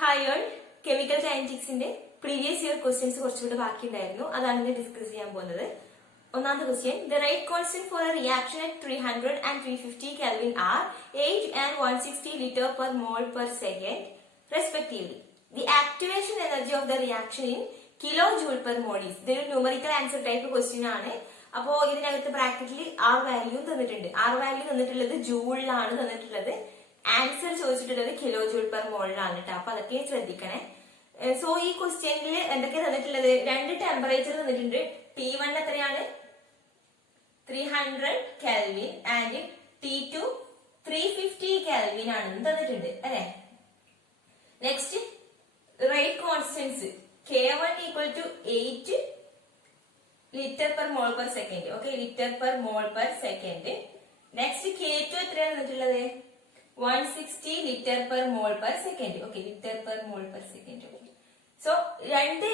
Hi all, chemical കൈനറ്റിക്സിന്റെ previous year questions കുറച്ചുകൂടെ ബാക്കിയുണ്ടായിരുന്നു. അതാണ് ഇന്ന് ഡിസ്കസ് ചെയ്യാൻ പോകുന്നത്. ഒന്നാമത്തെ question, the rate constant for a reaction at 300 and 350 Kelvin are 8 and 160 liter per mole per second respectively. The activation energy of the reaction in kilojoule per mole is. ഇതൊരു numerical answer type question ആണ്. അപ്പോ ഇതിനകത്ത് ബ്രാക്കറ്റിൽ R value തന്നിട്ടുണ്ട്. R value തന്നിട്ടുള്ളത് ജൂളിലാണ് തന്നിട്ടുള്ളത്. Answer ചോദിച്ചിട്ടുള്ളത് kilo joule per മോളിലാണ് കേട്ടോ. അപ്പൊ അതൊക്കെ ശ്രദ്ധിക്കണേ. സോ ഈ ക്വസ്റ്റ്യനിൽ എന്തൊക്കെ തന്നിട്ടുള്ളത്? രണ്ട് ടെമ്പറേച്ചർ തന്നിട്ടുണ്ട്. T1 എത്രയാണ്? 300 Kelvin ആൻഡ് T2 350 Kelvin ആണെന്ന് തന്നിട്ടുണ്ട് അല്ലെ. Next rate constants K1 equal to 8 litre per mole per second. Okay, litre per mole per second. Next K2 എത്രയാണ് തന്നിട്ടുള്ളത്? 160 litre per mole per second. Okay, litre per mole per second. So രണ്ട്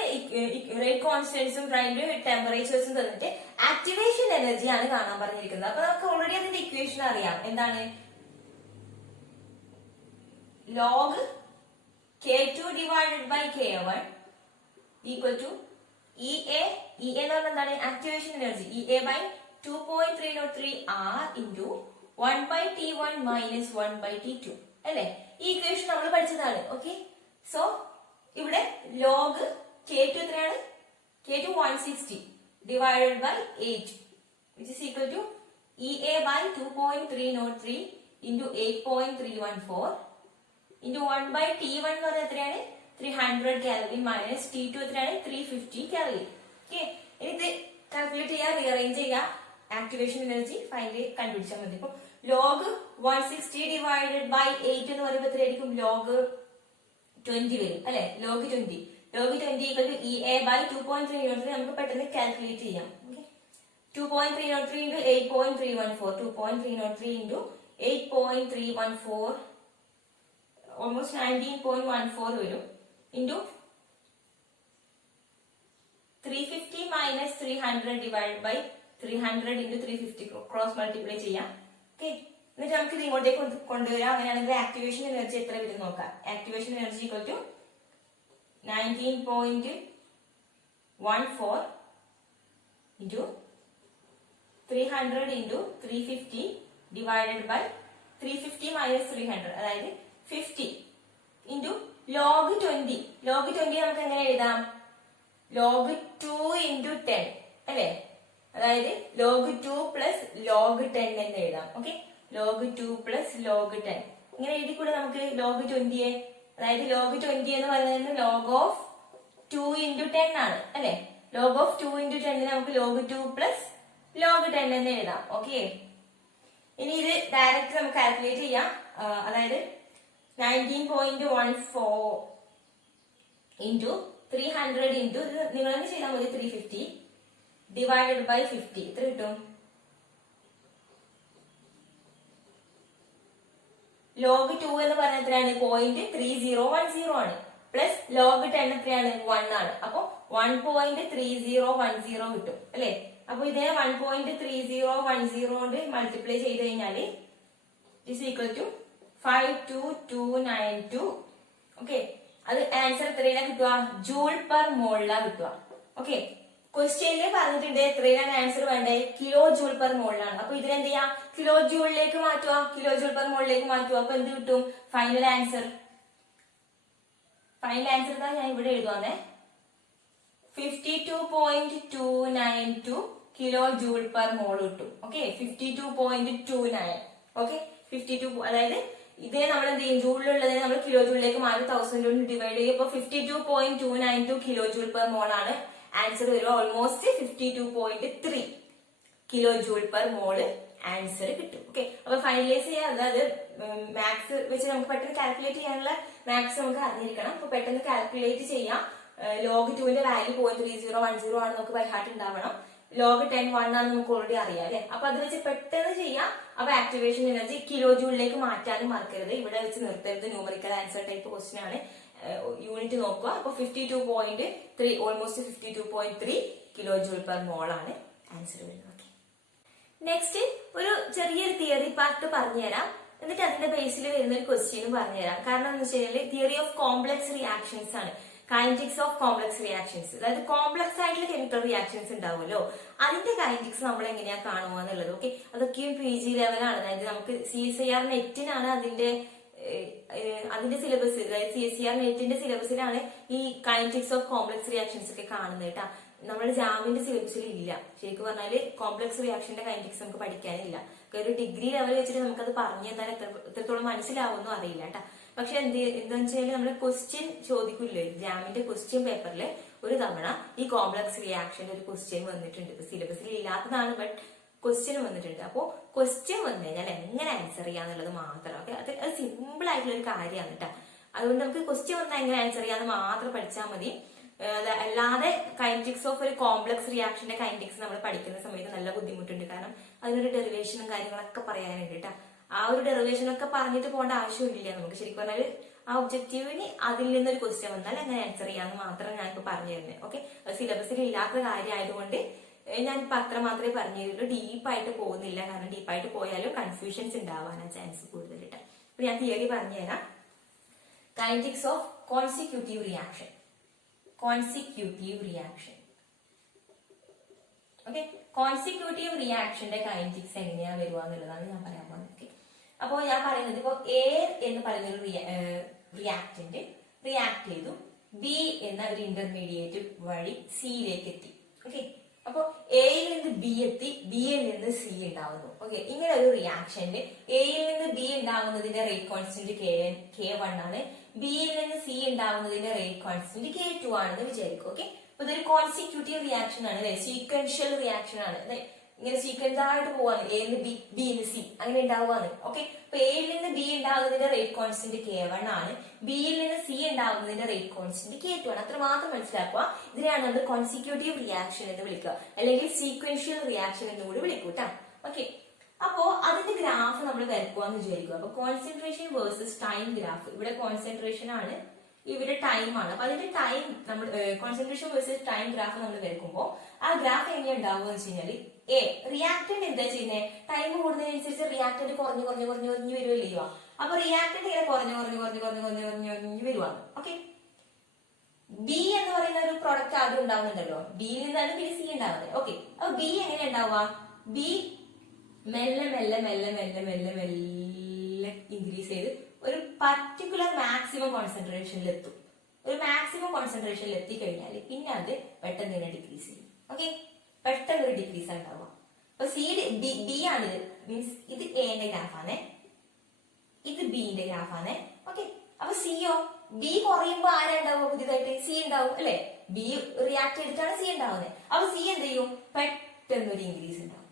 rate കോൺസ്റ്റൻസും രണ്ട് ടെമ്പറേച്ചേഴ്സും തന്നിട്ട് activation energy ആണ് കാണാൻ പറഞ്ഞിരിക്കുന്നത്. അപ്പൊ നമുക്ക് ഓൾറെഡി അതിന്റെ ഇക്വേഷൻ അറിയാം. എന്താണ്? Log K2 divided by K1 equal to EA. EA എന്ന് പറഞ്ഞാൽ എന്താണ്? Activation energy. EA by 2.303 R into 1 by T1 minus 1 by T2 അല്ലെ. ഈ ഇക്വേഷൻ നമ്മൾ പഠിച്ചതാണ്. ഓക്കെ, സോ ഇവിടെ ലോഗ് K2 എത്രയാണ്? K2 160 divided by 8 which is equal to EA by 2.303 into 8.314 into 1 by T1 എന്ന് പറഞ്ഞാൽ എത്രയാണ്? 300 Kelvin minus T2 എത്രയാണ്? 350 Kelvin. ഓക്കെ, ഇനി ഇത് കാൽക്കുലേറ്റ് ചെയ്യാം, റീഅറേഞ്ച് ചെയ്യാം. ആക്ടിവേഷൻ എനർജി ഫൈനലി കണ്ടുപിടിച്ചാൽ മതി. ഇപ്പൊ ലോഗ് 160 ഡിവൈഡഡ് ബൈ 8 എന്ന് പറയുമ്പോൾ എത്രയായിരിക്കും? ലോഗ് 20 വരും അല്ലെ. Log 20 equal to EA by 2.303 നമുക്ക് പെട്ടെന്ന് കാൽക്കുലേറ്റ് ചെയ്യാം. ഓക്കെ, 2.303 into 8.314 2.303 into 8.314 almost 19.14 വരും into 350 minus 300 divided by 300 into 350 cross multiply ചെയ്യാം. ഓക്കെ, എന്നിട്ട് നമുക്ക് ഇത് ഇങ്ങോട്ടേക്ക് കൊണ്ടുവരാം. അങ്ങനെയാണെങ്കിൽ ആക്ടിവേഷൻ എനർജി എത്ര വരും നോക്കാം. Activation energy equal to 19.14 into 300 into 350 divided by 350 minus 300 അതായത് 50 into log 20. log 20 നമുക്ക് എങ്ങനെ എഴുതാം? log 2 into 10 അല്ലെ. അതായത് log 2 plus log 10 എന്ന് എഴുതാം. ഓക്കെ, log 2 plus log 10 ഇങ്ങനെ എഴുതി കൂടെ നമുക്ക് log 20. അതായത് log 20 എന്ന് പറയുന്നത് log of 2 into 10 ആണ് അല്ലെ. log of 2 into 10 നമുക്ക് log 2 plus log 10 എന്ന് എഴുതാം. ഓക്കെ, ഇനി ഇത് ഡയറക്റ്റ് നമുക്ക് കാൽക്കുലേറ്റ് ചെയ്യാം. അതായത് 19.14 into 300 into നിങ്ങൾ തന്നെ ചെയ്താൽ മതി 350 ഡിവൈഡഡ് ബൈ 50 എത്ര കിട്ടും? ലോഗ് 2 എന്ന് പറഞ്ഞാൽ എത്രയാണ്? 0.3010 ആണ്. പ്ലസ് ലോഗ് 10 എത്രയാണ്? 1 ആണ്. അപ്പൊ 1.3010 കിട്ടും അല്ലെ. അപ്പൊ ഇതിനെ 1.3010 കൊണ്ട് മൾട്ടിപ്ലൈ ചെയ്ത് കഴിഞ്ഞാല് ഇസ് ഈക്വൽ ടു 52292. ഓക്കെ, അത് ആൻസർ എത്രയാണ് കിട്ടുക? ജൂൾ പെർ മോളിലാണ് കിട്ടുക. ഓക്കെ, ക്വസ്റ്റ്യനിൽ പറഞ്ഞിട്ടുണ്ട് എത്രയാണ് ആൻസർ വേണ്ടേ? കിലോ ജൂൾ പെർ മോളിലാണ്. അപ്പൊ ഇതിനെന്ത് ചെയ്യാം? കിലോ ജൂളിലേക്ക് മാറ്റുക, കിലോ ജൂൾ പെർ മോളിലേക്ക് മാറ്റുക. അപ്പൊ എന്ത് കിട്ടും? ഫൈനൽ ആൻസർ ഇതാ ഞാൻ ഇവിടെ എഴുതുവാന്നേ. 52.292 കിലോ ജൂൾ പെർ മോൾ കിട്ടും. ഓക്കെ, 52.29. ഓക്കെ, 52 അതായത് ഇതേ നമ്മൾ എന്ത് ചെയ്യും? ജൂളിലുള്ളതിനെ നമ്മൾ കിലോ ജൂളിലേക്ക് മാറ്റി 1000 കൊണ്ട് ഡിവൈഡ് ചെയ്യും. അപ്പൊ 52.292 കിലോ ജൂൾ പെർ മോൾ ആണ് ആൻസർ വരും. ഓൾമോസ്റ്റ് 52.3 കിലോ ജൂൾ പെർ മോള് ആൻസർ കിട്ടും. ഓക്കെ, അപ്പൊ ഫൈനലൈസ് ചെയ്യാം. അതായത് മാത്സ് വെച്ച് നമുക്ക് പെട്ടെന്ന് കാൽക്കുലേറ്റ് ചെയ്യാനുള്ള മാത്സ് നമുക്ക് അറിഞ്ഞിരിക്കണം. അപ്പൊ പെട്ടെന്ന് കാൽക്കുലേറ്റ് ചെയ്യാം. ലോഗ് 2ന്റെ വാല്യൂ 0.3010 ആണ് നമുക്ക് ബൈ ഹാർട്ട് ഉണ്ടാവണം. ലോഗ് 10 1 ആണ് നമുക്ക് ഓൾറെഡി അറിയാം അല്ലെ. അപ്പൊ അത് വെച്ച് പെട്ടെന്ന് ചെയ്യാം. അപ്പൊ ആക്ടിവേഷൻ എനർജി കിലോ ജൂളിലേക്ക് മാറ്റാനും മറക്കരുത്. ഇവിടെ വെച്ച് നിർത്തരുത്. ന്യൂമറിക്കൽ ആൻസർ ടൈപ്പ് ക്വസ്റ്റ്യൻ ആണ്. യൂണിറ്റ് നോക്കുക. അപ്പൊ 52.3 almost 52.3 kilo joule per mole ആണ് ആൻസർ വരുന്നത്. നെക്സ്റ്റ് ഒരു ചെറിയൊരു തിയറി പാർട്ട് പറഞ്ഞുതരാം. എന്നിട്ട് അതിന്റെ ബേസിൽ വരുന്ന ഒരു ക്വസ്റ്റ്യനും പറഞ്ഞുതരാം. കാരണം എന്ന് വെച്ച് കഴിഞ്ഞാൽ തിയറി ഓഫ് കോംപ്ലക്സ് റിയാക്ഷൻസ് ആണ്, കൈനറ്റിക്സ് ഓഫ് കോംപ്ലക്സ് റിയാക്ഷൻസ്. അതായത് കോംപ്ലക്സ് ആയിട്ടുള്ള കെമിക്കൽ റിയാക്ഷൻസ് ഉണ്ടാവുമല്ലോ, അതിന്റെ കൈനറ്റിക്സ് നമ്മൾ എങ്ങനെയാ കാണുക എന്നുള്ളത്. ഓക്കെ, അതൊക്കെയും PG ലെവലാണ്. അതായത് നമുക്ക് CSIR നെറ്റിനാണ് അതിന്റെ സിലബസ്, അതായത് CSIR നെറ്റിന്റെ സിലബസിലാണ് ഈ കൈനറ്റിക്സ് ഓഫ് കോംപ്ലക്സ് റിയാക്ഷൻസ് ഒക്കെ കാണുന്നത് കേട്ടാ. നമ്മുടെ ജാമിന്റെ സിലബസിൽ ഇല്ല. ശരിക്കും പറഞ്ഞാല് കോംപ്ലക്സ് റിയാക്ഷന്റെ കൈനറ്റിക്സ് നമുക്ക് പഠിക്കാനില്ല. ഒരു ഡിഗ്രി ലെവൽ വെച്ചിട്ട് നമുക്കത് പറഞ്ഞു തന്നാൽ എത്രത്തോളം മനസ്സിലാവുമെന്നും അറിയില്ല കേട്ടാ. പക്ഷെ എന്താന്ന് വെച്ചാൽ നമ്മള് ക്വസ്റ്റ്യൻ ചോദിക്കില്ലേ, ജാമിന്റെ ക്വസ്റ്റ്യൻ പേപ്പറിൽ ഒരു തവണ ഈ കോംപ്ലക്സ് റിയാക്ഷന്റെ ഒരു ക്വസ്റ്റ്യൻ വന്നിട്ടുണ്ട്. സിലബസിൽ ഇല്ലാത്തതാണ്, ബട്ട് ക്വസ്റ്റ്യൻ വന്നിട്ടുണ്ട്. അപ്പോ ക്വസ്റ്റ്യൻ വന്നു കഴിഞ്ഞാൽ എങ്ങനെ ആൻസർ ചെയ്യാന്നുള്ളത് മാത്രം. ഓക്കെ, അത് സിമ്പിൾ ആയിട്ടുള്ള ഒരു കാര്യമാണ് കേട്ടോ. അതുകൊണ്ട് നമുക്ക് ക്വസ്റ്റ്യൻ വന്നാൽ എങ്ങനെ ആൻസർ ചെയ്യാന്ന് മാത്രം പഠിച്ചാൽ മതി. അല്ലാതെ കൈനറ്റിക്സ് ഓഫ് ഒരു കോംപ്ലക്സ് റിയാക്ഷന്റെ കൈനറ്റിക്സ് നമ്മൾ പഠിക്കുന്ന സമയത്ത് നല്ല ബുദ്ധിമുട്ടുണ്ട്. കാരണം അതിനൊരു ഡെറിവേഷനും കാര്യങ്ങളൊക്കെ പറയാനുണ്ട് കേട്ടോ. ആ ഒരു ഡെറിവേഷൻ ഒക്കെ പറഞ്ഞിട്ട് പോകേണ്ട ആവശ്യമില്ല നമുക്ക്. ശരിക്കും പറഞ്ഞാൽ ആ ഒബ്ജക്റ്റീവിന് അതിൽ നിന്നൊരു ക്വസ്റ്റ്യൻ വന്നാൽ എങ്ങനെ ആൻസർ ചെയ്യാന്ന് മാത്രം ഞാനിപ്പോ പറഞ്ഞു തരുന്നത്. ഓക്കെ, സിലബസിൽ ഇല്ലാത്ത കാര്യമായതുകൊണ്ട് ഞാനിപ്പോ അത്ര മാത്രമേ പറഞ്ഞു തരുള്ളൂ. ഡീപ്പായിട്ട് പോകുന്നില്ല, കാരണം ഡീപ്പായിട്ട് പോയാലും കൺഫ്യൂഷൻസ് ഉണ്ടാവാനാണ് ചാൻസ് കൂടുതൽ കേട്ടോ. അപ്പൊ ഞാൻ തിയറി പറഞ്ഞു തരാം. Kinetics of consecutive reaction. Consecutive reaction. Okay, consecutive റിയാക്ഷന്റെ കൈനറ്റിക്സ് എങ്ങനെയാ വരുക എന്നുള്ളതാണ് ഞാൻ പറയാൻ പോകുന്നത്. ഓക്കെ, അപ്പോ ഞാൻ പറയുന്നത് ഇപ്പോ A എന്ന് പറയുന്ന ഒരു റിയാക്ടന്റ് റിയാക്ട് ചെയ്തു, B എന്ന ഒരു ഇന്റർമീഡിയറ്റ് വഴി സിയിലേക്ക് എത്തി. ഓക്കെ, അപ്പൊ എയിൽ നിന്ന് B എത്തി, ബിയിൽ നിന്ന് C ഉണ്ടാവുന്നു. ഓക്കെ, ഇങ്ങനെ ഒരു റിയാക്ഷന്റെ എയിൽ നിന്ന് B ഉണ്ടാവുന്നതിന്റെ റേറ്റ് കോൺസ്റ്റന്റ് K1 ആണ്, ബിയിൽ നിന്ന് C ഉണ്ടാവുന്നതിന്റെ റേറ്റ് കോൺസ്റ്റന്റ് K2 ആണെന്ന് വിചാരിക്കും. ഓക്കെ, അപ്പൊ ഇതൊരു കോൺസിക്യൂട്ടീവ് റിയാക്ഷൻ ആണ് അല്ലെ, സീക്വൻഷ്യൽ റിയാക്ഷൻ ആണ്. ഇങ്ങനെ സീക്വൻസ് ആയിട്ട് പോവാണ്, എ നിന്ന് ബി, ബി നിന്ന് സി, അങ്ങനെ ഉണ്ടാവുകയാണ്. ഓക്കെ, അപ്പൊ എയിൽ നിന്ന് B ഉണ്ടാകുന്നതിന്റെ റേറ്റ് കോൺസ്റ്റന്റ് K1 ആണ്, ബിയിൽ നിന്ന് C ഉണ്ടാകുന്നതിന്റെ റേറ്റ് കോൺസ്റ്റന്റ് K2 ആണ്. അത്ര മാത്രം മനസ്സിലാക്കുക. ഇതിനെയാണ് നമ്മൾ കോൺസിക്യൂട്ടീവ് റിയാക്ഷൻ എന്ന് വിളിക്കുക, അല്ലെങ്കിൽ സീക്വൻഷ്യൽ റിയാക്ഷൻ എന്ന് കൂടി വിളിക്കൂട്ടാ. ഓക്കെ, അപ്പോ അതിന്റെ ഗ്രാഫ് നമ്മൾ വരക്കുവാന്ന് വിചാരിക്കുക. അപ്പൊ കോൺസെൻട്രേഷൻ വേഴ്സസ് ടൈം ഗ്രാഫ്. ഇവിടെ കോൺസെൻട്രേഷൻ ആണ്, ഇവിടെ ടൈം ആണ്. അപ്പൊ അതിന്റെ ടൈം നമ്മൾ കോൺസെൻട്രേഷൻ വേഴ്സസ് ടൈം ഗ്രാഫ് നമ്മൾ വരക്കുമ്പോൾ ആ ഗ്രാഫ് എങ്ങനെ ഉണ്ടാവുക വെച്ച് കഴിഞ്ഞാൽ, റിയാക്ടന്റ് എന്താ ചെയ്യുന്നത്, ടൈം കൂടുന്നതിനനുസരിച്ച് റിയാക്ടന്റ് കുറഞ്ഞു വരുമല്ലോ. അപ്പൊ റിയാക്ടന്റ് ഇങ്ങനെ കുറഞ്ഞു വരുവാണ്. ഓക്കെ, ബി എന്ന് പറയുന്ന ഒരു പ്രോഡക്റ്റ് ആദ്യം ഉണ്ടാവുന്നുണ്ടല്ലോ, ബിയിൽ നിന്നാണ് പിന്നെ സി ഉണ്ടാവുന്നത്. ഓക്കെ, അപ്പൊ ബി എങ്ങനെ ഉണ്ടാവുക, ബി മെല്ലെ ഇൻക്രീസ് ചെയ്ത് ഒരു പർട്ടിക്കുലർ മാക്സിമം കോൺസെൻട്രേഷനിൽ എത്തും. ഒരു മാക്സിമം കോൺസെൻട്രേഷനിൽ എത്തിക്കഴിഞ്ഞാൽ പിന്നെ അത് പെട്ടെന്ന് തന്നെ ഡിക്രീസ് ചെയ്യും. ഓക്കെ, പെട്ടെന്ന് ഒരു ഡിക്രീസ് ഉണ്ടാവുക. അപ്പൊ ബി ആണ്, മീൻസ് ഇത് എന്റെ ഗ്രാഫാണ്, ഇത് ബിന്റെ ഗ്രാഫാണ്. ഓക്കെ, അപ്പൊ സിയോ ബി കുറയുമ്പോ ആരാ ഉണ്ടാവുക, പുതിയതായിട്ട് സി ഉണ്ടാവും അല്ലെ. ബി റിയാക്ട് ചെയ്തിട്ടാണ് സി ഉണ്ടാവുന്നത്. അപ്പൊ സി എന്ത് ചെയ്യും, പെട്ടെന്നൊരു ഇൻക്രീസ് ഉണ്ടാവും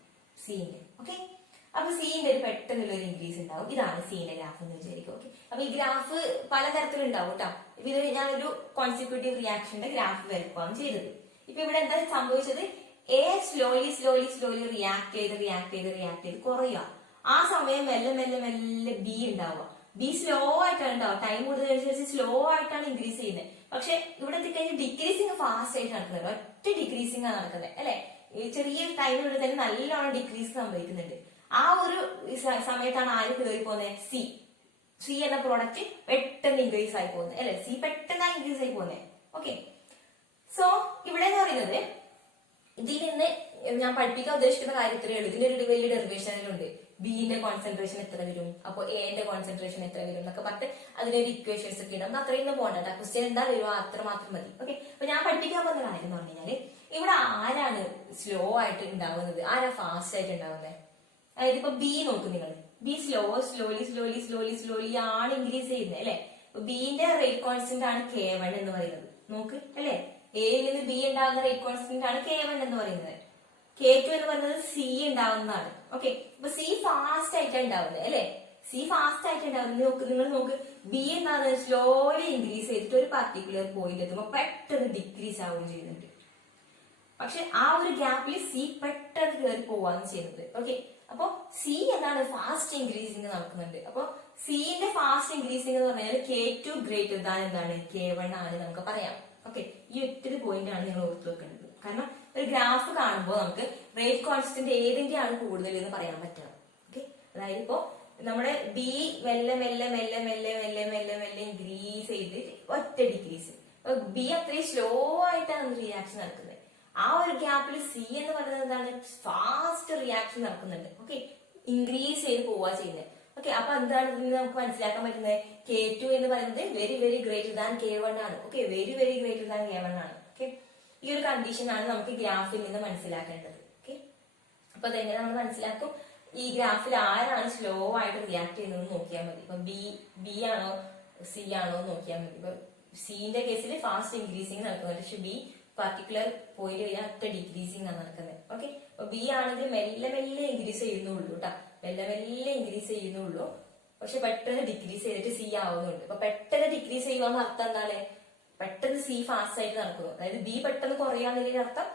സിന്റെ. ഓക്കെ, അപ്പൊ സിന്റെ ഒരു പെട്ടെന്നുള്ള ഒരു ഇൻക്രീസ് ഉണ്ടാവും. ഇതാണ് സിന്റെ ഗ്രാഫ് എന്ന് വിചാരിക്കും. ഓക്കെ, അപ്പൊ ഈ ഗ്രാഫ് പലതരത്തിലുണ്ടാവും കേട്ടോ. ഇപ്പൊ ഇത് ഞാനൊരു കോൺസിക്യൂട്ടീവ് റിയാക്ഷന്റെ ഗ്രാഫ് വരക്കുകയാണ് ചെയ്തത്. ഇപ്പൊ ഇവിടെ എന്താ സംഭവിച്ചത്, എ സ്ലോലി റിയാക്ട് ചെയ്ത് കുറയുക. ആ സമയം മെല്ലെ ബി ഉണ്ടാവുക. ബി സ്ലോ ആയിട്ടാണ് ഉണ്ടാവുക, ടൈം കൂടുതലനുസരിച്ച് സ്ലോ ആയിട്ടാണ് ഇൻക്രീസ് ചെയ്യുന്നത്. പക്ഷെ ഇവിടെ എത്തിക്കഴിഞ്ഞാൽ ഡിക്രീസിങ് ഫാസ്റ്റ് ആയിട്ട് നടക്കുന്നത്, ഒറ്റ ഡിക്രീസിങ് ആണ് നടക്കുന്നത് അല്ലെ. ഈ ചെറിയ ടൈമിനുള്ളിൽ തന്നെ നല്ലോണം ഡിക്രീസ് സംഭവിക്കുന്നുണ്ട്. ആ ഒരു സമയത്താണ് ആര് കയറി പോകുന്നത്, സി എന്ന പ്രോഡക്റ്റ് പെട്ടെന്ന് ഇൻക്രീസ് ആയി പോകുന്നത് അല്ലെ. സി പെട്ടെന്നാണ് ഇൻക്രീസ് ആയി പോകുന്നത്. ഓക്കെ, സോ ഇവിടെ എന്ന് പറയുന്നത് ഇതിൽ നിന്ന് ഞാൻ പഠിപ്പിക്കാൻ ഉദ്ദേശിക്കുന്ന കാര്യത്തിലേ ഉള്ളൂ. ഇതിനൊരു വലിയ ഡെറിവേഷനിലുണ്ട്. ബിന്റെ കോൺസെൻട്രേഷൻ എത്ര വരും, അപ്പൊ എന്റെ കോൺസെൻട്രേഷൻ എത്ര വരും എന്നൊക്കെ പറഞ്ഞിട്ട് അതിനൊരു ഇക്വേഷൻസ് ഒക്കെ ഇടാം. അത്രയൊന്നും പോകണ്ട, ക്വസ്റ്റ്യൻ എന്താ വരുമോ അത്ര മാത്രം മതി. ഓക്കെ, അപ്പൊ ഞാൻ പഠിപ്പിക്കാൻ പോകുന്ന കാര്യം എന്ന് പറഞ്ഞു കഴിഞ്ഞാല്, ഇവിടെ ആരാണ് സ്ലോ ആയിട്ട് ഉണ്ടാവുന്നത്, ആരാ ഫാസ്റ്റ് ആയിട്ട് ഉണ്ടാവുന്നത്. അതായത് ഇപ്പൊ ബി നോക്കും നിങ്ങൾ, ബി സ്ലോലി ആണ് ഇൻക്രീസ് ചെയ്യുന്നത് അല്ലെ. ബിന്റെ റേറ്റ് കോൺസ്റ്റന്റ് ആണ് K1 എന്ന് പറയുന്നത്. നോക്ക് അല്ലെ, എയിൽ നിന്ന് ബി ഉണ്ടാകുന്ന റേറ്റ് കോൺസ്റ്റന്റ് ആണ് K1 എന്ന് പറയുന്നത്. K2 എന്ന് പറയുന്നത് സി ഉണ്ടാവുന്നതാണ്. ഓക്കെ, അപ്പൊ സി ഫാസ്റ്റ് ആയിട്ടാണ് ഉണ്ടാവുന്നത് അല്ലെ. സി ഫാസ്റ്റ് ആയിട്ട് ഉണ്ടാവുന്നത് നിങ്ങൾ നോക്ക്, ബി എന്താണ് സ്ലോലി ഇൻക്രീസ് ചെയ്തിട്ട് ഒരു പർട്ടിക്കുലർ പോയിന്റ് എത്തുമ്പോൾ പെട്ടെന്ന് ഡിക്രീസ് ആവുകയും ചെയ്യുന്നുണ്ട്. പക്ഷെ ആ ഒരു ഗ്യാപ്പിൽ സി പെട്ടെന്ന് കയറി പോവാണ് ചെയ്യുന്നത്. ഓക്കെ, അപ്പൊ സി എന്താണ് ഫാസ്റ്റ് ഇൻക്രീസിങ് നടക്കുന്നുണ്ട്. അപ്പൊ സിന്റെ ഫാസ്റ്റ് ഇൻക്രീസിങ് എന്ന് പറഞ്ഞാൽ K2 ഗ്രേറ്റർ ദാൻ എന്താണ് K1 ആണ് നമുക്ക് പറയാം. ഓക്കെ, ഈ ഒറ്റൊരു പോയിന്റ് ആണ് നിങ്ങൾ ഓർത്ത് വെക്കേണ്ടത്. കാരണം ഒരു ഗ്രാഫ് കാണുമ്പോൾ നമുക്ക് റേറ്റ് കോൺസ്റ്റന്റ് ഏതിന്റെയാണ് കൂടുതൽ എന്ന് പറയാൻ പറ്റണം. ഓക്കെ, അതായത് ഇപ്പോ നമ്മുടെ ബി മെല്ലെ മെല്ലെ മെല്ലെ മെല്ലെ മെല്ലെ മെല്ലെ മെല്ലെ ഇൻക്രീസ് ചെയ്ത് ഒറ്റ ഡിക്രീസ്. ബി അത്രയും സ്ലോ ആയിട്ടാണ് റിയാക്ഷൻ നടക്കുന്നത്. ആ ഒരു ഗ്യാപ്പിൽ സി എന്ന് പറയുന്നത് എന്താണ്, ഫാസ്റ്റ് റിയാക്ഷൻ നടക്കുന്നുണ്ട്. ഓക്കെ, ഇൻക്രീസ് ചെയ്ത് പോവാ ചെയ്യുന്നത്. ഓക്കെ, അപ്പൊ എന്താണ് നമുക്ക് മനസ്സിലാക്കാൻ പറ്റുന്നത്, K2 എന്ന് പറയുന്നത് very very greater than K1 ആണ്. Okay, very very greater than K1 ആണ്. ഓക്കെ, ഈ ഒരു കണ്ടീഷൻ ആണ് നമുക്ക് ഗ്രാഫിൽ നിന്ന് മനസ്സിലാക്കേണ്ടത്. ഓക്കെ, അപ്പൊ അതെങ്ങനെ നമ്മൾ മനസ്സിലാക്കും, ഈ ഗ്രാഫിൽ ആരാണ് സ്ലോ ആയിട്ട് റിയാക്ട് ചെയ്യുന്നത് നോക്കിയാൽ മതി. ഇപ്പൊ ബി ആണോ സി ആണോ നോക്കിയാൽ മതി. ഇപ്പൊ സിന്റെ കേസിൽ ഫാസ്റ്റ് ഇൻക്രീസിങ് നടക്കുന്നത്, പക്ഷെ ബി പർട്ടിക്കുലർ പോയിന്റ് കഴിഞ്ഞാൽ ഒറ്റ ഡിക്രീസിങ് ആണ് നടക്കുന്നത്. ഓക്കെ, അപ്പൊ ബി ആണെങ്കിൽ മെല്ലെ മെല്ലെ ഇൻക്രീസ് ചെയ്യുന്നുള്ളൂ കേട്ടോ, മെല്ലെ മെല്ലെ ഇൻക്രീസ് ചെയ്യുന്നുള്ളൂ. പക്ഷെ പെട്ടെന്ന് ഡിക്രീസ് ചെയ്തിട്ട് സി ആവുന്നുണ്ട്. അപ്പൊ പെട്ടെന്ന് ഡിക്രീസ് ചെയ്യുവാന്ന് അർത്ഥം എന്താണ്, പെട്ടെന്ന് സി ഫാസ്റ്റ് ആയിട്ട് നടക്കുന്നു. അതായത് ബി പെട്ടെന്ന് കുറയാന്നുള്ളതിന്റെ അർത്ഥം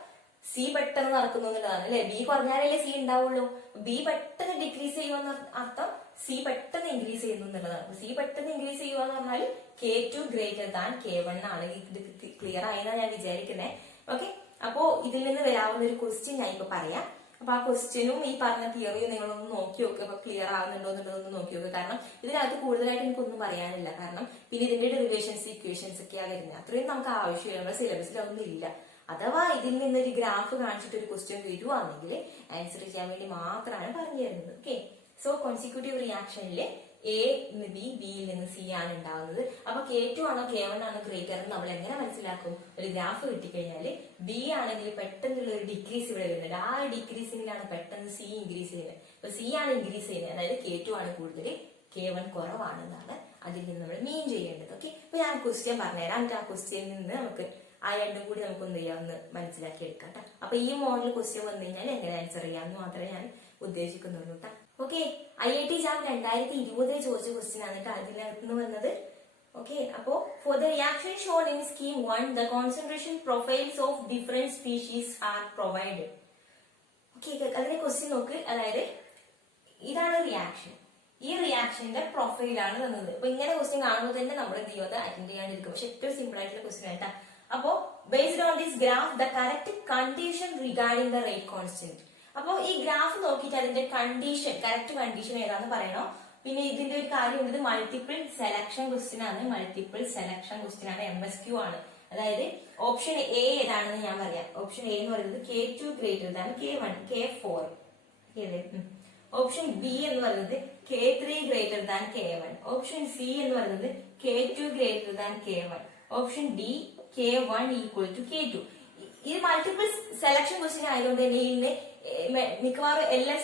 സി പെട്ടെന്ന് നടക്കുന്നു എന്നുള്ളതാണ് അല്ലെ. ബി കുറഞ്ഞാലല്ലേ സി ഉണ്ടാവുള്ളൂ. ബി പെട്ടെന്ന് ഡിക്രീസ് ചെയ്യുന്ന അർത്ഥം സി പെട്ടെന്ന് ഇൻക്രീസ് ചെയ്യുന്നു എന്നുള്ളതാണ്. സി പെട്ടെന്ന് ഇൻക്രീസ് ചെയ്യുക എന്ന് പറഞ്ഞാൽ K2 ഗ്രേറ്റർ ദാൻ K1 ആണ്. ഇത് ക്ലിയർ ആയെന്നാണ് ഞാൻ വിചാരിക്കുന്നത്. ഓക്കെ, അപ്പോ ഇതിൽ നിന്ന് വരാവുന്ന ഒരു ക്വസ്റ്റ്യൻ ഞാൻ ഇപ്പൊ പറയാം. അപ്പൊ ആ ക്വസ്റ്റ്യനും ഈ പറഞ്ഞ തിയറിയും നിങ്ങളൊന്ന് നോക്കി നോക്കുക. അപ്പൊ ക്ലിയർ ആവുന്നുണ്ടോ എന്നുള്ളതൊന്ന് നോക്കി നോക്കുക. കാരണം ഇതിനകത്ത് കൂടുതലായിട്ട് എനിക്കൊന്നും പറയാനില്ല. കാരണം പിന്നെ ഇതിന്റെ ഡെറിവേഷൻസ് ഇക്വേഷൻസ് ഒക്കെയാണ് വരുന്നത്. അത്രയും നമുക്ക് ആവശ്യമില്ല, നമ്മുടെ സിലബസിൽ അതൊന്നും ഇല്ല. അഥവാ ഇതിൽ നിന്നൊരു ഗ്രാഫ് കാണിച്ചിട്ട് ഒരു ക്വസ്റ്റ്യൻ വരുവാണെങ്കിൽ ആൻസർ ചെയ്യാൻ വേണ്ടി മാത്രമാണ് പറഞ്ഞു തരുന്നത്. ഓക്കെ, സോ കോൺസിക്യൂട്ടീവ് റിയാക്ഷനിൽ എ നിന്ന് ബി, ബിയിൽ നിന്ന് സി ആണ് ഉണ്ടാവുന്നത്. അപ്പൊ K2 ആണോ K1 ആണോ ഗ്രേറ്റർ എന്ന് നമ്മൾ എങ്ങനെ മനസ്സിലാക്കും, ഒരു ഗ്രാഫ് കിട്ടിക്കഴിഞ്ഞാല് ബി ആണെങ്കിൽ പെട്ടെന്നുള്ള ഒരു ഡിക്രീസ് ഇവിടെ വരുന്നുണ്ട്. ആ ഡിക്രീസിംഗിലാണ് പെട്ടെന്ന് സി ഇൻക്രീസ് ചെയ്യുന്നത്. അപ്പൊ സി ആണ് ഇൻക്രീസ് ചെയ്യുന്നത്, അതായത് K2 ആണ് കൂടുതൽ, K1 കുറവാണെന്നാണ് അതിൽ നിന്ന് നമ്മൾ മീൻ ചെയ്യേണ്ടത്. ഓക്കെ, അപ്പൊ ഞാൻ ക്വസ്റ്റ്യൻ പറഞ്ഞുതരാം. എന്നിട്ട് ആ ക്വസ്റ്റ്യനിൽ നിന്ന് നമുക്ക് ആ രണ്ടും കൂടി നമുക്ക് എന്ത് ചെയ്യാം, ഒന്ന് മനസ്സിലാക്കി എടുക്കാം കേട്ടോ. അപ്പൊ ഈ മോഡൽ ക്വസ്റ്റ്യൻ വന്നു കഴിഞ്ഞാൽ എങ്ങനെ ആൻസർ ചെയ്യാമെന്ന് മാത്രമേ ഞാൻ ഉദ്ദേശിക്കുന്നുള്ളൂ കേട്ടോ. ഓക്കെ, IIT JAM 2020 ചോദിച്ച ക്വസ്റ്റ്യൻ ആണ് കേട്ടോ അതിനകത്ത് വന്നത്. ഓക്കെ, അപ്പോ for the reaction shown in scheme 1 the concentration profiles of different species are provided. Okay, അതിന്റെ ക്വസ്റ്റ്യൻ നോക്ക്. അതായത് ഇതാണ് റിയാക്ഷൻ, ഈ റിയാക്ഷന്റെ പ്രൊഫൈലാണ് തന്നത്. അപ്പൊ ഇങ്ങനെ ക്വസ്റ്റ്യൻ കാണുമ്പോൾ തന്നെ നമ്മൾ എന്ത് ചെയ്യുന്നത് അറ്റൻഡ് ചെയ്യാണ്ടിരിക്കും. പക്ഷെ ഏറ്റവും സിമ്പിൾ ആയിട്ടുള്ള ക്വസ്റ്റ്യൻ ആയിട്ടാ. അപ്പോ based on this graph the correct condition regarding the rate constant. അപ്പോ ഈ ഗ്രാഫ് നോക്കിയിട്ട് അതിന്റെ കണ്ടീഷൻ, കറക്റ്റ് കണ്ടീഷൻ ഏതാന്ന് പറയണോ. പിന്നെ ഇതിന്റെ ഒരു കാര്യം ഇത് മൾട്ടിപ്പിൾ സെലക്ഷൻ ക്വസ്റ്റ്യൻ ആണ്. മൾട്ടിപ്പിൾ സെലക്ഷൻ ക്വസ്റ്റ്യൻ ആണ്, MSQ ആണ്. അതായത് ഓപ്ഷൻ എ ഏതാണെന്ന് ഞാൻ പറയാം. ഓപ്ഷൻ എ എന്ന് പറയുന്നത് K2 greater than K1, K4. Option B എന്ന് പറയുന്നത് K3 greater than K1. Option C എന്ന് പറയുന്നത് K2 greater than K1. Option D K1 equal to K2. ഇത് മൾട്ടിപ്പിൾ സെലക്ഷൻ ക്വസ്റ്റ്യൻ ആയതുകൊണ്ട് തന്നെ ഇതിന് മിക്കവാറും എല്ലാം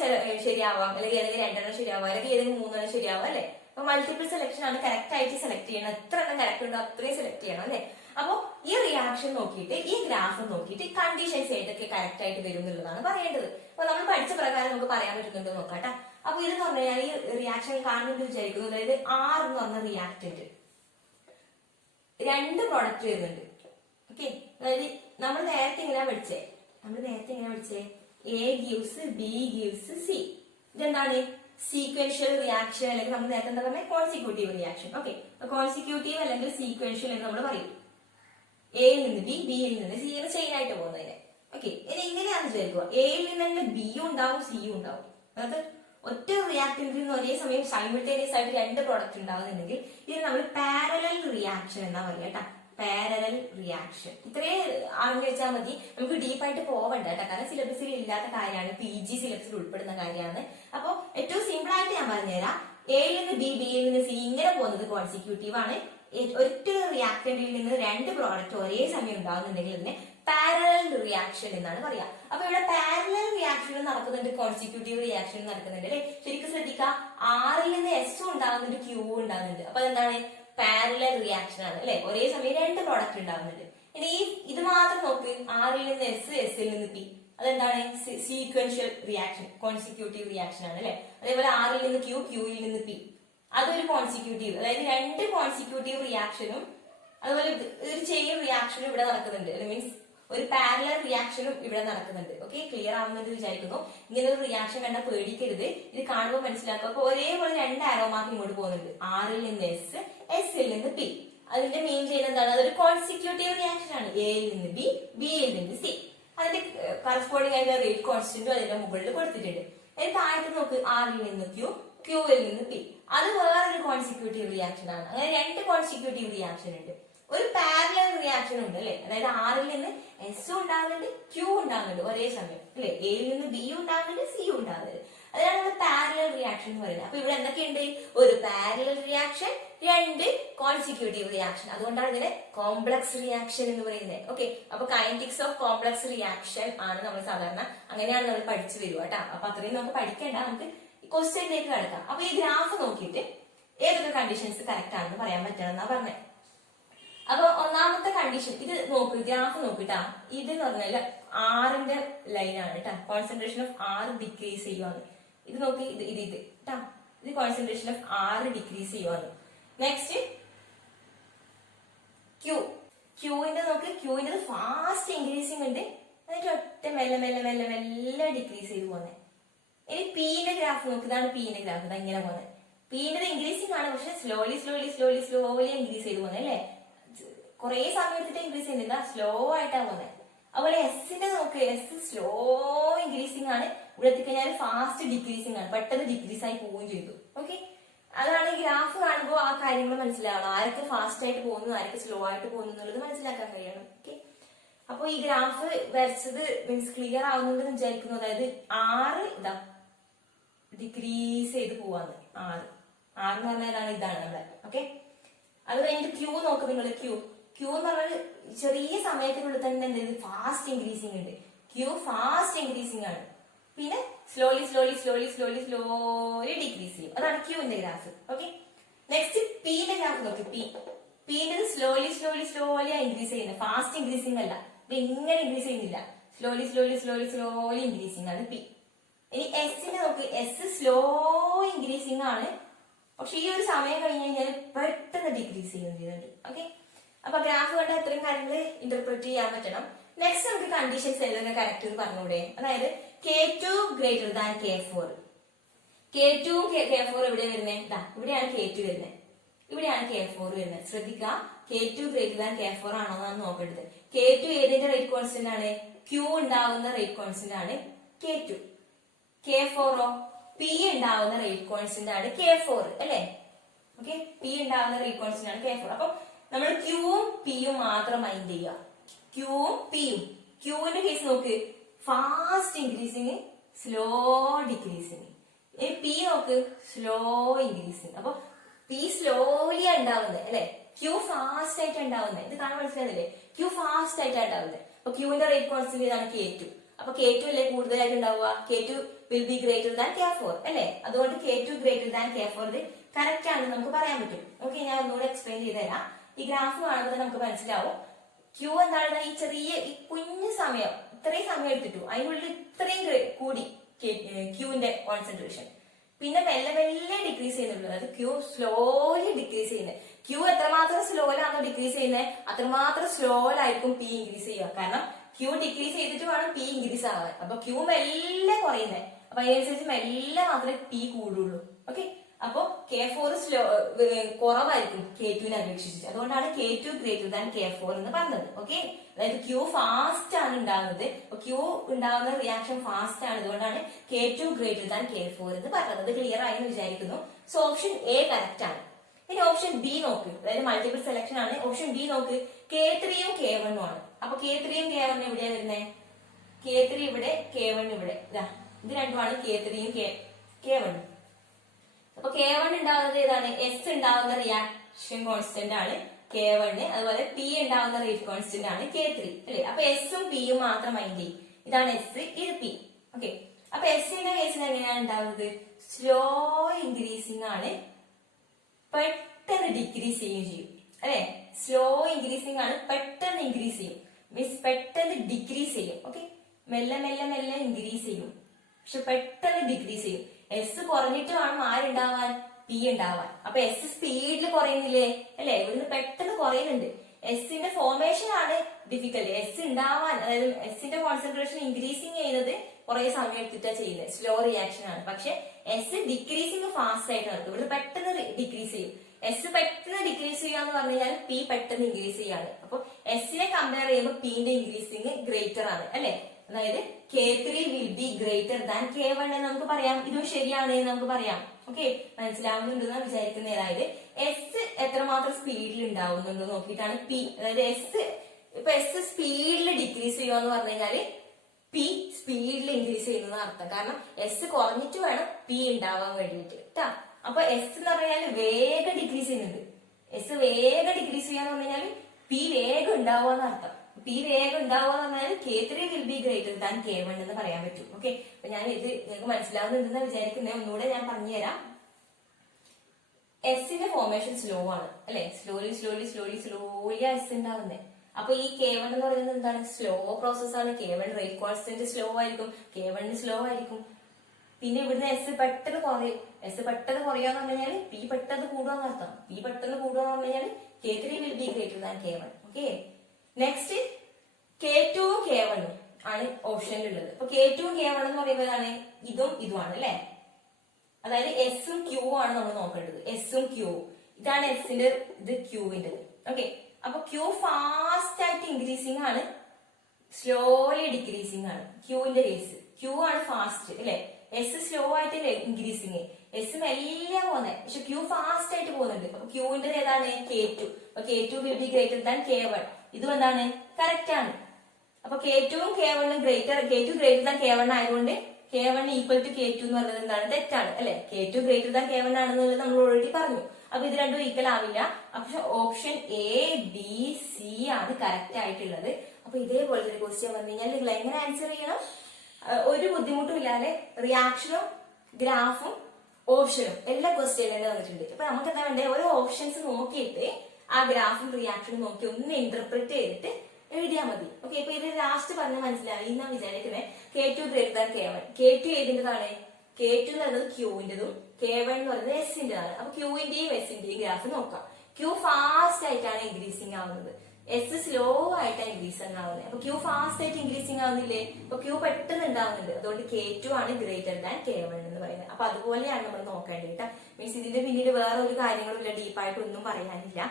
ശരിയാവാം, അല്ലെങ്കിൽ ഏതെങ്കിലും രണ്ടെണ്ണം ശരിയാവാം, അല്ലെങ്കിൽ ഏതെങ്കിലും മൂന്നെണ്ണം ശരിയാവാം അല്ലെ. അപ്പൊ മൾട്ടിപ്പിൾ സെലക്ഷൻ ആണ് കറക്റ്റ് ആയിട്ട് സെലക്ട് ചെയ്യണം. എത്ര എണ്ണം കറക്റ്റ് ഉണ്ടോ അത്രയും സെലക്ട് ചെയ്യണം അല്ലെ. അപ്പൊ ഈ റിയാക്ഷൻ നോക്കിയിട്ട് ഈ ഗ്രാഫ് നോക്കിയിട്ട് കണ്ടീഷൻസ് ഏതൊക്കെ കറക്റ്റ് ആയിട്ട് വരും എന്നുള്ളതാണ് പറയേണ്ടത്. അപ്പൊ നമ്മൾ പഠിച്ച പ്രകാരം നമുക്ക് പറയാൻ പറ്റുന്നുണ്ടോ നോക്കാട്ടെ. അപ്പൊ ഇതെന്ന് പറഞ്ഞു കഴിഞ്ഞാൽ ഈ റിയാക്ഷൻ കാണുന്നത് വിചാരിക്കുന്നു. അതായത് R എന്ന് പറഞ്ഞ റിയാക്ടന്റ് രണ്ട് പ്രോഡക്റ്റ് വരുന്നുണ്ട്. ഓക്കെ, അതായത് നമ്മൾ നേരത്തെ ഇങ്ങനെ പഠിച്ചേ A gives B gives C. ഇതെന്താണ് സീക്വൻഷ്യൽ റിയാക്ഷൻ, അല്ലെങ്കിൽ നമ്മൾ നേരത്തെ എന്താ പറഞ്ഞ കോൺസിക്യൂട്ടീവ് റിയാക്ഷൻ. ഓക്കെ, കോൺസിക്യൂട്ടീവ് അല്ലെങ്കിൽ സീക്വൻഷ്യൽ എന്ന് നമ്മൾ പറയും. എയിൽ നിന്ന് ബി, ബിയിൽ നിന്ന് സി എന്ന് ചെയിൻ ആയിട്ട് പോകുന്നതിന്. ഓക്കെ, ഇനി ഇങ്ങനെയാണെന്ന് വിചാരിക്കുക, എയിൽ നിന്ന് തന്നെ ബിയും ഉണ്ടാവും സിയും ഉണ്ടാവും. അതായത് ഒറ്റ റിയാക്ടന്റിൽ നിന്ന് ഒരേ സമയം സൈമിൾട്ടേനിയസ് ആയിട്ട് രണ്ട് പ്രോഡക്റ്റ് ഉണ്ടാവുന്നുണ്ടെങ്കിൽ ഇത് നമ്മൾ പാരലൽ റിയാക്ഷൻ എന്നാ പറയുക കേട്ടോ. പാരലൽ റിയാക്ഷൻ ഇത്രേ അറിഞ്ഞു വെച്ചാൽ മതി, നമുക്ക് ഡീപ്പായിട്ട് പോവണ്ട കേട്ടോ. കാരണം സിലബസിൽ ഇല്ലാത്ത കാര്യമാണ്, PG സിലബസിൽ ഉൾപ്പെടുന്ന കാര്യമാണ്. അപ്പൊ ഏറ്റവും സിമ്പിൾ ആയിട്ട് ഞാൻ പറഞ്ഞുതരാം. എയിൽ നിന്ന് ബി, ബിയിൽ നിന്ന് സി ഇങ്ങനെ പോകുന്നത് കോൺസിക്യൂട്ടീവ് ആണ്. ഒറ്റ റിയാക്ടന്റിൽ നിന്ന് രണ്ട് പ്രോഡക്റ്റ് ഒരേ സമയം ഉണ്ടാകുന്നുണ്ടെങ്കിൽ ഇതിനെ പാരലൽ റിയാക്ഷൻ എന്നാണ് പറയാ. അപ്പൊ ഇവിടെ പാരലൽ റിയാക്ഷൻ നടക്കുന്നുണ്ട്, കോൺസിക്യൂട്ടീവ് റിയാക്ഷൻ നടക്കുന്നുണ്ട് അല്ലെ. ശരിക്കും ശ്രദ്ധിക്കുക, ആറിൽ നിന്ന് S ഉണ്ടാകുന്നുണ്ട്, Q ഉണ്ടാകുന്നുണ്ട്. അപ്പൊ അതെന്താണ് പാരലൽ റിയാക്ഷൻ ആണ് അല്ലെ. ഒരേ സമയം രണ്ട് പ്രോഡക്റ്റ് ഉണ്ടാകുന്നുണ്ട്. ഇനി ഇത് മാത്രം നോക്ക്, ആറിൽ നിന്ന് S, S-ൽ നിന്ന് P. അതെന്താണ് സീക്വൻഷ്യൽ റിയാക്ഷൻ, കോൺസിക്യൂട്ടീവ് റിയാക്ഷൻ ആണ് അല്ലെ. അതേപോലെ ആറിൽ നിന്ന് Q, Q-ൽ നിന്ന് P, അതൊരു കോൺസിക്യൂട്ടീവ്. അതായത് രണ്ട് കോൺസിക്യൂട്ടീവ് റിയാക്ഷനും അതുപോലെ ഒരു ചെയിൻ റിയാക്ഷനും ഇവിടെ നടക്കുന്നുണ്ട്. മീൻസ് ഒരു പാരലൽ റിയാക്ഷനും ഇവിടെ നടക്കുന്നുണ്ട്. ഓക്കെ, ക്ലിയർ ആവുമെന്ന് വിചാരിക്കുന്നു. ഇങ്ങനെ ഒരു റിയാക്ഷൻ കണ്ടാൽ പേടിക്കരുത്, ഇത് കാണുമ്പോൾ മനസ്സിലാക്കുക. അപ്പൊ ഒരേപോലെ രണ്ട് ആരോ മാർക്ക് ഇങ്ങോട്ട് പോകുന്നുണ്ട്, ആറിൽ നിന്ന് S, S-ൽ നിന്ന് P. അതിന്റെ മെയിൻ ചെയ്യുന്നത് എന്താണ്, അതൊരു കോൺസിക്യൂട്ടീവ് റിയാക്ഷൻ ആണ്. എയിൽ നിന്ന് ബി, ബിയിൽ നിന്ന് സി. അതിന്റെ കറസ്പോണ്ടിങ് ആയിട്ടുള്ള റേറ്റ് കോൺസ്റ്റന്റും അതിന്റെ മുകളിൽ കൊടുത്തിട്ടുണ്ട്. അതിന് താഴത്ത് നോക്ക്, ആറിൽ നിന്ന് Q, ക്യൂവിൽ നിന്ന് പി. അത് വേറൊരു കോൺസിക്യൂട്ടീവ് റിയാക്ഷൻ ആണ്. അങ്ങനെ രണ്ട് കോൺസിക്യൂട്ടീവ് റിയാക്ഷൻ ഉണ്ട്. ഒരു പാരലൽ റിയാക്ഷൻ ഉണ്ട് അല്ലെ, അതായത് ആറിൽ നിന്ന് എസ് ഉണ്ടാകുന്നുണ്ട്, ക്യൂ ഉണ്ടാകുന്നുണ്ട് ഒരേ സമയം അല്ലെ, എയിൽ നിന്ന് ബി ഉണ്ടാകുന്നുണ്ട്, സി ഉണ്ടാകുന്നുണ്ട്. അതാണ് നമ്മൾ പാരലൽ റിയാക്ഷൻ എന്ന് പറയുന്നത്. അപ്പൊ ഇവിടെ എന്തൊക്കെയുണ്ട്? ഒരു പാരലൽ റിയാക്ഷൻ, രണ്ട് കോൺസിക്യൂട്ടീവ് റിയാക്ഷൻ. അതുകൊണ്ടാണ് ഇതിനെ കോംപ്ലക്സ് റിയാക്ഷൻ എന്ന് പറയുന്നത്. ഓക്കെ, അപ്പൊ കൈനറ്റിക്സ് ഓഫ് കോംപ്ലക്സ് റിയാക്ഷൻ ആണ് നമ്മൾ സാധാരണ അങ്ങനെയാണ് നമ്മൾ പഠിച്ചു വരിക കേട്ടോ. അപ്പൊ അത്രയും നമുക്ക് പഠിക്കേണ്ട, നമുക്ക് ക്വസ്റ്റ്യനിലേക്ക് കിടക്കാം. അപ്പൊ ഈ ഗ്രാഫ് നോക്കിയിട്ട് ഏതൊക്കെ കണ്ടീഷൻസ് കറക്റ്റ് ആണെന്ന് പറയാൻ പറ്റണം എന്നാ പറഞ്ഞത്. അപ്പൊ ഒന്നാമത്തെ കണ്ടീഷൻ ഇത് നോക്ക്, ഗ്രാഫ് നോക്കിട്ടാ. ഇത് എന്ന് പറഞ്ഞാല് ആറിന്റെ ലൈനാണ് കേട്ടാ. കോൺസെൻട്രേഷൻ ഓഫ് ആറ് ഡിക്രീസ് ചെയ്യുവാണ്. ഇത് നോക്കി, ഇത് കേട്ടാ, ഇത് കോൺസെൻട്രേഷൻ ഓഫ് ആറ് ഡിക്രീസ് ചെയ്യുവാണ്. നെക്സ്റ്റ് ക്യൂവിന്റെ നോക്ക്, ക്യൂവിന്റെ ഫാസ്റ്റ് ഇൻക്രീസിംഗ് ഉണ്ട്, എന്നിട്ട് ഒറ്റ മെല്ലെ മെല്ലെ മെല്ലെ മെല്ലെ ഡിക്രീസ് ചെയ്ത് പോകുന്നത്. ഇനി പീന്റെ ഗ്രാഫ് നോക്ക്, ഇതാണ് പീന്റെ ഗ്രാഫ്, ഇതാ ഇങ്ങനെ പോകുന്നത്. പീന്റെ ഇൻക്രീസിംഗ് ആണ്, പക്ഷെ സ്ലോലി ഇൻക്രീസ് ചെയ്ത് പോകുന്നത് അല്ലേ. കുറെ സമയം എടുത്തിട്ട് ഇൻക്രീസ് ചെയ്യുന്നില്ല, സ്ലോ ആയിട്ടാ പോകുന്നത്. അതുപോലെ എസിന്റെ നോക്ക്, എസ് സ്ലോ ഇൻക്രീസിംഗ് ആണ്, ഇവിടെ എത്തിക്കഴിഞ്ഞാൽ ഫാസ്റ്റ് ഡിക്രീസിംഗ് ആണ്, പെട്ടെന്ന് ഡിക്രീസ് ആയി പോവുകയും ചെയ്തു. ഓക്കെ, അതാണ് ഈ ഗ്രാഫ് കാണുമ്പോൾ ആ കാര്യങ്ങൾ മനസ്സിലാവണം. ആരൊക്കെ ഫാസ്റ്റ് ആയിട്ട് പോകുന്നു, ആരൊക്കെ സ്ലോ ആയിട്ട് പോകുന്നു എന്നുള്ളത് മനസ്സിലാക്കാൻ കഴിയണം. ഓക്കെ, അപ്പൊ ഈ ഗ്രാഫ് വരച്ചത് മീൻസ് ക്ലിയർ ആവുന്നുണ്ടെന്ന് വിചാരിക്കുന്നു. അതായത് ആറ് ഇതാ ഡിക്രീസ് ചെയ്ത് പോവാന്ന്, ആറ് എന്ന് പറഞ്ഞാൽ ഇതാണ് നമ്മുടെ. ഓക്കെ, അത് കഴിഞ്ഞിട്ട് ക്യൂ നോക്ക് നിങ്ങൾ. ക്യൂ എന്ന് പറഞ്ഞാൽ ചെറിയ സമയത്തിനുള്ളിൽ തന്നെ എന്ത് ചെയ്ത് ഫാസ്റ്റ് ഇൻക്രീസിംഗ് ഉണ്ട്. ക്യൂ ഫാസ്റ്റ് ഇൻക്രീസിംഗ് ആണ്, പിന്നെ സ്ലോലി ഡിക്രീസ് ചെയ്യും. അതാണ് ക്യൂവിന്റെ ഗ്രാഫ്. ഓക്കെ, നെക്സ്റ്റ് പീന്റെ ഗ്രാഫ് നോക്കി. പീന്റെ സ്ലോലി ഇൻക്രീസ് ചെയ്യുന്നത്, ഫാസ്റ്റ് ഇൻക്രീസിംഗ് അല്ല, ഇത് ഇങ്ങനെ ഇൻക്രീസ് ചെയ്യുന്നില്ല, സ്ലോലി ഇൻക്രീസിംഗ് ആണ് പി. ഇനി എസിന്റെ നോക്ക്, എസ് സ്ലോ ഇൻക്രീസിംഗ് ആണ്, പക്ഷെ ഈ ഒരു സമയം കഴിഞ്ഞ് കഴിഞ്ഞാൽ പെട്ടെന്ന് ഡിക്രീസ് ചെയ്യുന്നുണ്ട്. ഓക്കെ, അപ്പൊ ഗ്രാഫ് കണ്ട ഇത്രയും കാര്യങ്ങൾ ഇന്റർപ്രറ്റ് ചെയ്യാൻ പറ്റണം. നെക്സ്റ്റ് നമുക്ക് കണ്ടീഷൻസ് ഏതൊക്കെ കറക്റ്റ് എന്ന് പറഞ്ഞൂടെ. അതായത് K2 greater than K4. K2 K4 എവിടെ വരുന്നത്? ഇവിടെയാണ് K2 വരുന്നത്, ഇവിടെയാണ് K4 വരുന്നത്. ശ്രദ്ധിക്കുക, K2 ഗ്രേറ്റർ ദാൻ K4 ആണോ എന്നാണ് നോക്കേണ്ടത്. K2 ഏതിന്റെ റേറ്റ് കോൺസ്റ്റന്റ് ആണ്? Q ഉണ്ടാവുന്ന റേറ്റ് കോൺസ്റ്റന്റ് ആണ് K2. K4 P ഉണ്ടാവുന്ന റേറ്റ് കോൺസ്റ്റന്റ് ആണ് K4 അല്ലെ. ഓക്കെ, P ഉണ്ടാവുന്ന റേറ്റ് കോൺസ്റ്റന്റ് ആണ് K4. അപ്പൊ നമ്മൾ ക്യൂവും പിയും മാത്രം മൈൻഡ് ചെയ്യുക. ക്യൂവും പിയും. ക്യൂവിന്റെ കേസ് നോക്ക്, fast increasing, slow decreasing. P നോക്ക്, സ്ലോ ഇൻക്രീസിങ്. അപ്പൊ പി സ്ലോലി ഉണ്ടാവുന്നത് അല്ലെ, ക്യൂ ഫാസ്റ്റ് ആയിട്ട് ഉണ്ടാവുന്നത്. ഇത് കാണാൻ മനസ്സിലാകുന്നില്ലേ? ക്യൂ ഫാസ്റ്റ് ആയിട്ടാണ് ഉണ്ടാവുന്നത്. അപ്പൊ ക്യൂവിന്റെ റേറ്റ് കോൺസ്റ്റന്റ് ഇതാണ് K2. അപ്പൊ K2 അല്ലേ കൂടുതലായിട്ട് ഉണ്ടാവുക? K2 will be greater than K4 അല്ലെ. അതുകൊണ്ട് K2 ഗ്രേറ്റർ ദാൻ K4 ഇത് കറക്റ്റ് ആണെന്ന് നമുക്ക് പറയാൻ പറ്റും. ഓക്കെ, ഞാൻ ഒന്നുകൂടെ എക്സ്പ്ലെയിൻ ചെയ്തുതരാം. ഈ ഗ്രാഫ് കാണുമ്പോൾ നമുക്ക് മനസ്സിലാവും ക്യൂ എന്താണ്. ഈ ചെറിയ ഈ കുഞ്ഞു സമയം, ഇത്രയും സമയം എടുത്തിട്ടു അതിനുള്ളിൽ ഇത്രയും കൂടി ക്യൂവിന്റെ കോൺസെൻട്രേഷൻ, പിന്നെ മെല്ലെ മെല്ലെ ഡിക്രീസ് ചെയ്യുന്നുള്ളൂ. അതായത് ക്യൂ സ്ലോലി ഡിക്രീസ് ചെയ്യുന്നത്. ക്യൂ എത്രമാത്രം സ്ലോയിലാണോ ഡിക്രീസ് ചെയ്യുന്നത്, അത്രമാത്രം സ്ലോയിലായിരിക്കും പി ഇൻക്രീസ് ചെയ്യുക. കാരണം ക്യൂ ഡിക്രീസ് ചെയ്തിട്ട് വേണം പി ഇൻക്രീസ് ആവാൻ. അപ്പൊ ക്യൂ മെല്ലെ കുറയുന്നത്, അപ്പൊ അതിനനുസരിച്ച് മെല്ലെ മാത്രമേ പി കൂടുള്ളൂ. ഓക്കെ, അപ്പൊ K4 സ്ലോ കുറവായിരിക്കും K2നെ അപേക്ഷിച്ചിട്ട്. അതുകൊണ്ടാണ് K2 ഗ്രേറ്റർ ദാൻ K4 എന്ന് പറഞ്ഞത്. ഓക്കെ, അതായത് ക്യൂ ഫാസ്റ്റ് ആണ് ഉണ്ടാകുന്നത്. ക്യൂ ഉണ്ടാകുന്ന റിയാക്ഷൻ ഫാസ്റ്റ് ആണ്, അതുകൊണ്ടാണ് K2 ഗ്രേറ്റർ ദാൻ K4 എന്ന് പറഞ്ഞത്. ക്ലിയർ ആയി എന്ന് വിചാരിക്കുന്നു. സോ ഓപ്ഷൻ എ കറക്റ്റ് ആണ്. ഇനി ഓപ്ഷൻ ബി നോക്ക്, അതായത് മൾട്ടിപ്പിൾ സെലക്ഷൻ ആണ്. ഓപ്ഷൻ ബി നോക്ക്, K3യും K1ഉം ആണ്. അപ്പൊ K3യും K1 എവിടെയാ വരുന്നത്? K3 ഇവിടെ, K1 ഇവിടെ. ഇത് രണ്ടുമാണ് K3യും K1. അപ്പൊ K1 ഉണ്ടാവുന്നത് ഏതാണ്? എസ് ഉണ്ടാവുന്ന റിയാക്ഷൻ കോൺസ്റ്റന്റ് ആണ് K1. അതുപോലെ പി ഉണ്ടാവുന്ന റേറ്റ് കോൺസ്റ്റന്റ് ആണ് K3 അല്ലെ. അപ്പൊ എസും പിയും മാത്രം മൈൻഡ് ചെയ്യും. ഇതാണ് എസ്, ഇത് പി. ഓക്കെ, അപ്പൊ എസിന്റെ കേസിൽ എങ്ങനെയാണ് ഉണ്ടാവുന്നത്? സ്ലോ ഇൻക്രീസിംഗ് ആണ്, പെട്ടെന്ന് ഡിക്രീസ് ചെയ്യുകയും ചെയ്യും അല്ലെ. സ്ലോ ഇൻക്രീസിംഗ് ആണ്, പെട്ടെന്ന് ഇൻക്രീസ് ചെയ്യും, മീൻസ് പെട്ടെന്ന് ഡിക്രീസ് ചെയ്യും. ഓക്കെ, മെല്ലെ മെല്ലെ മെല്ലെ ഇൻക്രീസ് ചെയ്യും, പക്ഷെ പെട്ടെന്ന് ഡിക്രീസ് ചെയ്യും. എസ് കുറഞ്ഞിട്ട് വേണം ആരുണ്ടാവാൻ? പി ഉണ്ടാവാൻ. അപ്പൊ എസ് സ്പീഡിൽ കുറയുന്നില്ലേ അല്ലെ, ഇവിടുന്ന് പെട്ടെന്ന് കുറയുന്നുണ്ട്. എസിന്റെ ഫോർമേഷൻ ആണ് ഡിഫിക്കൽട്ട്. എസ് ഉണ്ടാവാൻ, അതായത് എസിന്റെ കോൺസെൻട്രേഷൻ ഇൻക്രീസിങ് ചെയ്യുന്നത് കുറെ സമയം എടുത്തിട്ടാണ് ചെയ്യുന്നത്, സ്ലോ റിയാക്ഷൻ ആണ്. പക്ഷെ എസ് ഡിക്രീസിങ് ഫാസ്റ്റ് ആയിട്ട് നടക്കും, ഇവിടെ പെട്ടെന്ന് ഡിക്രീസ് ചെയ്യും. എസ് പെട്ടെന്ന് ഡിക്രീസ് ചെയ്യാന്ന് പറഞ്ഞു കഴിഞ്ഞാൽ പി പെട്ടെന്ന് ഇൻക്രീസ് ചെയ്യാണ്. അപ്പൊ എസിനെ കമ്പയർ ചെയ്യുമ്പോൾ പിന്റെ ഇൻക്രീസിങ് ഗ്രേറ്റർ ആണ് അല്ലെ. അതായത് K3 will be greater than K1 എന്ന് നമുക്ക് പറയാം. ഇതും ശരിയാണ് എന്ന് നമുക്ക് പറയാം. ഓക്കെ, മനസ്സിലാവുന്നുണ്ടെന്ന് വിചാരിക്കുന്നത്. അതായത് എസ് എത്രമാത്രം സ്പീഡിൽ ഉണ്ടാവുന്നുണ്ട് നോക്കിയിട്ടാണ് പി, അതായത് ഇപ്പൊ എസ് സ്പീഡിൽ ഡിക്രീസ് ചെയ്യുക എന്ന് പറഞ്ഞു കഴിഞ്ഞാല് പി സ്പീഡിൽ ഇൻക്രീസ് ചെയ്യുന്ന അർത്ഥം. കാരണം എസ് കുറഞ്ഞിട്ട് വേണം പി ഉണ്ടാവാൻ വേണ്ടിയിട്ട് കേട്ടാ. അപ്പൊ എസ് എന്ന് പറഞ്ഞാല് വേഗം ഡിക്രീസ് ചെയ്യുന്നുണ്ട്. എസ് വേഗം ഡിക്രീസ് ചെയ്യാന്ന് പറഞ്ഞു കഴിഞ്ഞാല് പി വേഗം ഉണ്ടാവുക എന്നർത്ഥം. പി വേഗം ഉണ്ടാവുക എന്ന് പറഞ്ഞാൽ K3 will be greater than K1 എന്ന് പറയാൻ പറ്റും. ഓക്കെ, അപ്പൊ ഞാൻ ഇത് നിങ്ങൾക്ക് മനസ്സിലാവുന്നുണ്ടെന്ന് വിചാരിക്കുന്നത്. ഒന്നുകൂടെ ഞാൻ പറഞ്ഞുതരാം. എസിന്റെ ഫോർമേഷൻ സ്ലോ ആണ് അല്ലെ, സ്ലോലി എസ് ഉണ്ടാവുന്നത്. അപ്പൊ ഈ K1 എന്ന് പറയുന്നത് എന്താണ്? സ്ലോ പ്രോസസ് ആണ്. K1 റേറ്റ് കോൺസ്റ്റന്റ് സ്ലോ ആയിരിക്കും, K1 സ്ലോ ആയിരിക്കും. പിന്നെ ഇവിടുന്ന് എസ് പെട്ടെന്ന് കുറയും. എസ് പെട്ടെന്ന് കുറയാന്ന് പറഞ്ഞു കഴിഞ്ഞാൽ പി പെട്ടെന്ന് കൂടുക എന്നർത്ഥം. പി പെട്ടെന്ന് കൂടുക എന്ന് പറഞ്ഞു കഴിഞ്ഞാൽ K3 will be greater than K1. Okay, next K2 ഉം K1 ഉം ആണ് ഓപ്ഷനിലുള്ളത്. അപ്പൊ K2 ഉം K1 എന്ന് പറയുമ്പോഴാണ് ഇതുമാണ് അല്ലെ. അതായത് എസും ക്യൂ ആണ് നമ്മൾ നോക്കേണ്ടത്. എസും ക്യൂ, ഇതാണ് എസിന്റെ, ഇത് ക്യൂവിന്റെ. ഓക്കെ, അപ്പൊ ക്യൂ ഫാസ്റ്റ് ആയിട്ട് ഇൻക്രീസിങ് ആണ്, സ്ലോലി ഡിക്രീസിങ് ആണ് ക്യൂവിന്റെ കേസ്. ക്യൂ ആണ് ഫാസ്റ്റ് അല്ലെ, എസ് സ്ലോ ആയിട്ട് ഇൻക്രീസിങ്, എസ് മെല്ലെ പോകുന്നത്, പക്ഷെ ക്യൂ ഫാസ്റ്റ് ആയിട്ട് പോകുന്നുണ്ട്. അപ്പൊ ക്യൂവിന്റെ ഏതാണ്? K2. അപ്പൊ K2 will be greater than K1. ഇതും എന്താണ്? കറക്റ്റ് ആണ്. അപ്പൊ K2 ഉം K1 ഉം K2 ഗ്രേറ്റർ ദാൻ K1 ആയതുകൊണ്ട് K1 ഈക്വൽ ടു K2 എന്ന് പറയുന്നത് എന്താണ്? തെറ്റാണ് അല്ലെ. K2 ഗ്രേറ്റർ ദാൻ K1 ആണെന്നുള്ളത് നമ്മൾ ഓൾറെഡി പറഞ്ഞു. അപ്പൊ ഇത് രണ്ടും ഈക്വൽ ആവില്ല. പക്ഷെ ഓപ്ഷൻ എ, ബി, സി ആണ് കറക്റ്റ് ആയിട്ടുള്ളത്. അപ്പൊ ഇതേപോലത്തെ ഒരു ക്വസ്റ്റ്യൻ വന്നു കഴിഞ്ഞാൽ നിങ്ങൾ എങ്ങനെ ആൻസർ ചെയ്യണം? ഒരു ബുദ്ധിമുട്ടും ഇല്ലാതെ റിയാക്ഷനും ഗ്രാഫും ഓപ്ഷനും എല്ലാ ക്വസ്റ്റ്യനിലും വന്നിട്ടുണ്ട്. ഇപ്പൊ നമുക്ക് എന്താ വേണ്ടത്? ഓരോ ഓപ്ഷൻസ് നോക്കിയിട്ട് ആ ഗ്രാഫും റിയാക്ഷനും നോക്കി ഒന്ന് ഇന്റർപ്രറ്റ് ചെയ്തിട്ട് എഴുതിയാൽ മതി. ഓക്കെ, ഇപ്പൊ ഇത് ലാസ്റ്റ് പറഞ്ഞ് മനസ്സിലായി എന്നാ വിചാരിക്കുന്നത്. K2 greater than K1. K2 ഏതിൻ്റെതാണ്? K2 എന്ന് പറയുന്നത് ക്യൂവിന്റെതും K1 എന്ന് പറയുന്നത് എസിന്റെതാണ്. അപ്പൊ ക്യൂവിന്റെയും എസിന്റെയും ഗ്രാഫ് നോക്കാം. ക്യൂ ഫാസ്റ്റ് ആയിട്ടാണ് ഇൻക്രീസിങ് ആവുന്നത്, എസ് സ്ലോ ആയിട്ടാണ് ഇൻക്രീസിങ് ആവുന്നത്. അപ്പൊ ക്യൂ ഫാസ്റ്റ് ആയിട്ട് ഇൻക്രീസിങ് ആവുന്നില്ലേ? അപ്പൊ ക്യൂ പെട്ടെന്ന് ഉണ്ടാവുന്നുണ്ട്. അതുകൊണ്ട് K2 ആണ് ഗ്രേറ്റർ ദാൻ K1 എന്ന് പറയുന്നത്. അപ്പൊ അതുപോലെയാണ് നമ്മൾ നോക്കേണ്ടത്. മീൻസ് ഇതിന്റെ പിന്നീട് വേറെ ഒരു കാര്യങ്ങളും ഇല്ല, ഡീപ്പായിട്ട് ഒന്നും പറയാനില്ല.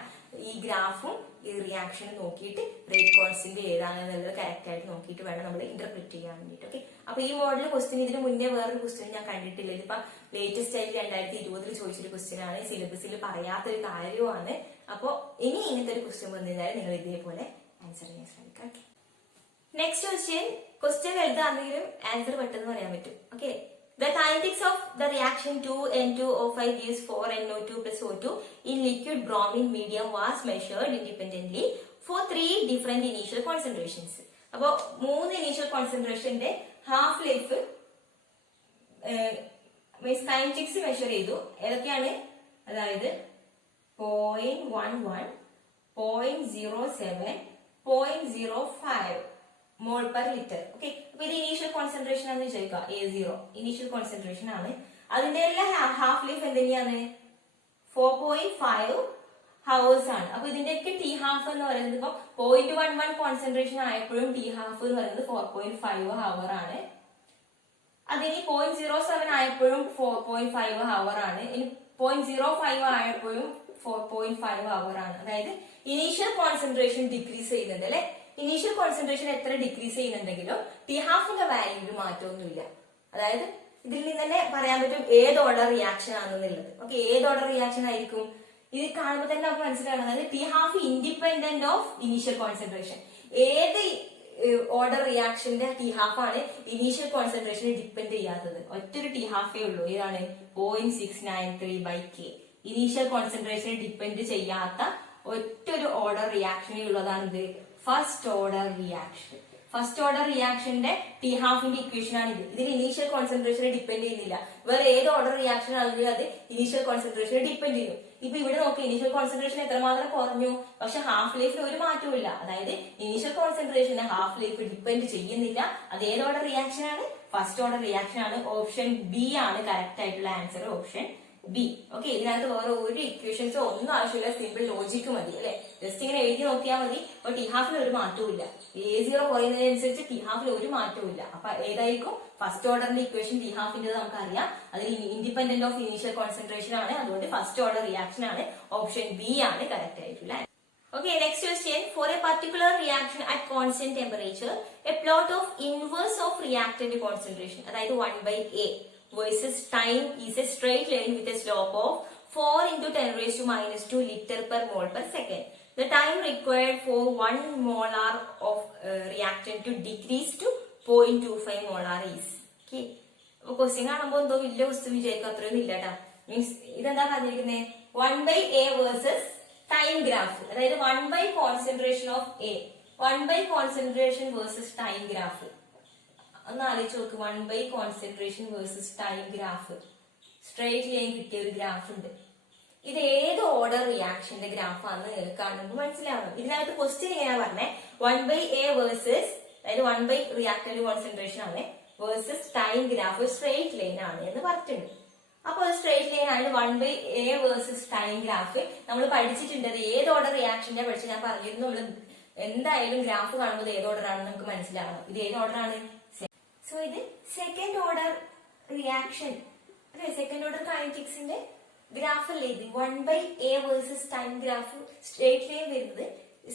ഈ ഗ്രാഫും ഈ റിയാക്ഷനും നോക്കിയിട്ട് റേറ്റ് കോൺസ്റ്റന്റ് ഏതാണെന്നുള്ളത് കറക്റ്റ് ആയിട്ട് നോക്കിയിട്ട് വേണം നമ്മൾ ഇന്റർപ്രിറ്റ് ചെയ്യാൻ വേണ്ടിയിട്ട്. ഓക്കെ, അപ്പൊ ഈ മോഡൽ ക്വസ്റ്റ്യൻ ഇതിന് മുന്നേ വേറൊരു ക്വസ്റ്റ്യൻ ഞാൻ കണ്ടിട്ടില്ല. ഇതിപ്പോ ലേറ്റസ്റ്റ് ആയിട്ട് 2020 ചോദിച്ചൊരു ക്വസ്റ്റ്യൻ ആണ്, സിലബസിൽ പറയാത്തൊരു കാര്യമാണ്. അപ്പൊ ഇനി ഇങ്ങനത്തെ ഒരു ക്വസ്റ്റ്യൻ വന്നു കഴിഞ്ഞാൽ നിങ്ങൾ ഇതേപോലെ ആൻസർ ചെയ്യാൻ ശ്രമിക്കാം. നെക്സ്റ്റ് ക്വസ്റ്റ്യൻ വലുതാണെങ്കിലും ആൻസർ പെട്ടെന്ന് പറയാൻ പറ്റും. Okay, the kinetics of the reaction 2N2O5 gives 4NO2 plus O2 in liquid bromine medium was measured independently for 3 different initial concentrations. അപ്പോ 3 ഇനീഷ്യൽ കോൺസെൻട്രേഷന്റെ half life means kinetics measure ചെയ്തു. ഏതൊക്കെയാണ്? അതായത് 0.11, 0.07, 0.05 മോൾ per litre. Okay, അപ്പൊ ഇത് initial concentration ആണെന്ന് വിചാരിക്കുക. A0 initial concentration ആണ്. അതിന്റെ എല്ലാം ഹാഫ് ലൈഫ് എന്തെങ്കിലും 4.5 ഹവേഴ്സ് ആണ്. അപ്പൊ ഇതിന്റെയൊക്കെ ടി ഹാഫ് എന്ന് പറയുന്നത് ഇപ്പൊ 0.11 കോൺസെൻട്രേഷൻ ആയപ്പോഴും ടി ഹാഫ് എന്ന് പറയുന്നത് 4.5 ഹവർ ആണ്. അതിനി 0.07 ആയപ്പോഴും 4.5 ഹവർ ആണ്. ഇനി 0.05 ആയപ്പോഴും 4.5 ഹവർ ആണ്. അതായത് ഇനീഷ്യൽ കോൺസെൻട്രേഷൻ ഡിക്രീസ് ചെയ്യുന്നുണ്ട് അല്ലെ. ഇനീഷ്യൽ കോൺസെൻട്രേഷൻ എത്ര ഡിക്രീസ് ചെയ്യുന്നുണ്ടെങ്കിലും ടി ഹാഫിന്റെ വാല്യൂവിൽ മാറ്റമൊന്നുമില്ല. അതായത് ഇതിൽ നിന്ന് തന്നെ പറയാൻ പറ്റും ഏത് ഓർഡർ റിയാക്ഷൻ ആണെന്നുള്ളത്. ഓക്കെ, ഏത് ഓർഡർ റിയാക്ഷൻ ആയിരിക്കും? ഇത് കാണുമ്പോൾ തന്നെ നമുക്ക് മനസ്സിലാക്കണം. അതായത് T half independent of initial concentration. ഏത് ഓർഡർ റിയാക്ഷന്റെ ടി ഹാഫ് ആണ് ഇനീഷ്യൽ കോൺസെൻട്രേഷനെ ഡിപ്പെൻഡ് ചെയ്യാത്തത്? ഒറ്റൊരു ടി ഹാഫേ ഉള്ളൂ. ഏതാണ്? 0.693/K. ഇനീഷ്യൽ കോൺസെൻട്രേഷനെ ഡിപ്പെൻഡ് ചെയ്യാത്ത ഒറ്റൊരു ഓർഡർ റിയാക്ഷനേ ഉള്ളതാണ് ഇത് first order reaction. First order റിയാക്ഷന്റെ ടി ഹാഫിന്റെ ഇക്വേഷൻ ആണ് ഇത്. ഇതിൽ ഇനീഷ്യൽ കോൺസെൻട്രേഷനെ ഡിപ്പെൻഡ് ചെയ്യുന്നില്ല. വേറെ ഏത് ഓർഡർ റിയാക്ഷൻ ആണെങ്കിലും അത് ഇനീഷ്യൽ കോൺസെൻട്രേഷനെ ഡിപ്പെൻഡ് ചെയ്യും. ഇപ്പൊ ഇവിടെ നോക്കി, ഇനീഷ്യൽ കോൺസെൻട്രേഷൻ എത്രമാത്രം കുറഞ്ഞു, പക്ഷെ ഹാഫ് ലൈഫിൽ ഒരു മാറ്റവും ഇല്ല. അതായത് ഇനീഷ്യൽ കോൺസെൻട്രേഷനെ ഹാഫ് ലൈഫ് ഡിപ്പെൻഡ് ചെയ്യുന്നില്ല. അത് ഏത് ഓർഡർ റിയാക്ഷൻ ആണ്? ഫസ്റ്റ് ഓർഡർ റിയാക്ഷൻ ആണ്. ഓപ്ഷൻ ബി ആണ് കറക്റ്റ് ആയിട്ടുള്ള ആൻസർ, ഓപ്ഷൻ ബി. ഓക്കെ, ഇതിനകത്ത് വേറെ ഒരു ഇക്വേഷൻസോ ഒന്നും ആവശ്യമില്ല, സിമ്പിൾ ലോജിക്ക് മതി അല്ലെ. ജസ്റ്റ് ഇങ്ങനെ എഴുതി നോക്കിയാൽ മതി. അപ്പൊ ടി ഹാഫിൽ ഒരു മാറ്റവും ഇല്ല. A0 കുറയുന്നതിനനുസരിച്ച് ടി ഹാഫിൽ ഒരു മാറ്റവും ഇല്ല. അപ്പൊ ഏതായിരിക്കും? ഫസ്റ്റ് ഓർഡറിന്റെ ഇക്വേഷൻ ടി ഹാഫിന്റെ നമുക്ക് അറിയാം. അതിൽ ഇൻഡിപെൻഡന്റ് ഓഫ് ഇനീഷ്യൽ കോൺസെൻട്രേഷൻ ആണ്. അതുകൊണ്ട് ഫസ്റ്റ് ഓർഡർ റിയാക്ഷൻ ആണ്. ഓപ്ഷൻ ബി ആണ് കറക്റ്റ് ആയിട്ടുള്ള. Okay, next question. For a particular reaction at constant temperature, a plot of inverse of reactant concentration, അതായത് 1/A versus time is a straight line with a slope of 4 into 10 raised to minus 2 liter per mole per second. The time required for 1 molar of reactant to decrease to 0.25 molar is. Okay. അപ്പൊ question കാണുമ്പോൾ എന്തോ വലിയ question വിചാരിക്കും, അത്രയൊന്നും ഇല്ല കേട്ടാ. Means ഇതെന്താ പറഞ്ഞിരിക്കുന്നത്, 1/A വേഴ്സസ് ടൈം ഗ്രാഫ്, അതായത് 1 concentration of A, 1 concentration versus time graph. ഒന്ന് ആലോചിച്ച് നോക്ക്, 1 concentration versus time graph. Straight line കിട്ടിയ ഒരു ഗ്രാഫ് ഉണ്ട്. ഇത് ഏത് ഓർഡർ റിയാക്ഷന്റെ ഗ്രാഫാന്ന് കാണുമ്പോൾ മനസ്സിലാവണം. ഇതിനകത്ത് ക്വസ്റ്റ്യൻ എങ്ങനെയാ പറഞ്ഞേ, 1/A വേഴ്സസ്, അതായത് 1 റിയാക്ടന്റ് കോൺസെൻട്രേഷൻ ആണ് versus time graph straight line ആണ് എന്ന് പറഞ്ഞിട്ടുണ്ട്. അപ്പൊ സ്ട്രെയിറ്റ് ലൈൻ ആണ് 1/A വേഴ്സസ് ടൈം ഗ്രാഫ്. നമ്മൾ പഠിച്ചിട്ടുണ്ട് അത് ഏത് ഓർഡർ റിയാക്ഷന്റെ പഠിച്ച് ഞാൻ പറഞ്ഞിരുന്നു. നമ്മൾ എന്തായാലും ഗ്രാഫ് കാണുമ്പോൾ ഏത് ഓർഡർ ആണെന്ന് നമുക്ക് മനസ്സിലാവണം. ഇത് ഏത് ഓർഡർ ആണ്? സോ ഇത് സെക്കൻഡ് ഓർഡർ റിയാക്ഷൻ, അല്ലെ? സെക്കൻഡ് ഓർഡർ കൈനറ്റിക്സിന്റെ ഗ്രാഫ് അല്ലേ ഇത്? 1/A versus time graph straight line വരുന്നത്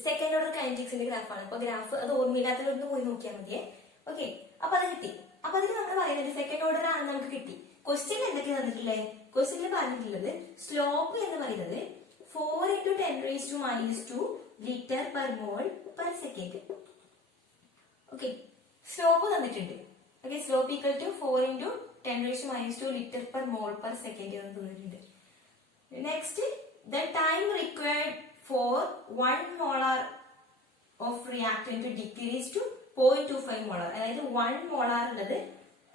സെക്കൻഡ് ഓർഡർ കൈനറ്റിക്സിന്റെ ഗ്രാഫാണ്. അപ്പൊ ഗ്രാഫ് അത് ഓർമ്മയില്ലാത്തവരൊന്ന് പോയി നോക്കിയാൽ മതിയേ. ഓക്കെ, അപ്പൊ അത് കിട്ടി. അപ്പൊ അതിന് നമ്മൾ പറയുന്നത് സെക്കൻഡ് ഓർഡർ ആണ് നമുക്ക് കിട്ടി. ക്വസ്റ്റ്യൻ എന്തൊക്കെ തന്നിട്ടില്ലേ? ക്വസ്റ്റ്യനിൽ പറഞ്ഞിട്ടുള്ളത് സ്ലോപ്പ് എന്ന് പറയുന്നത് 4 into 10 raised to minus 2 liter per mole per second. Okay, slope തന്നിട്ടുണ്ട്. Okay, slope equal to 4 into 10 raised to minus 2 liter per mole per second എന്ന് തന്നിട്ടുണ്ട്. Next, the time required for 1 molar of reactant to decrease to 0.25 molar, അതായത് 1 molar ഉള്ളത്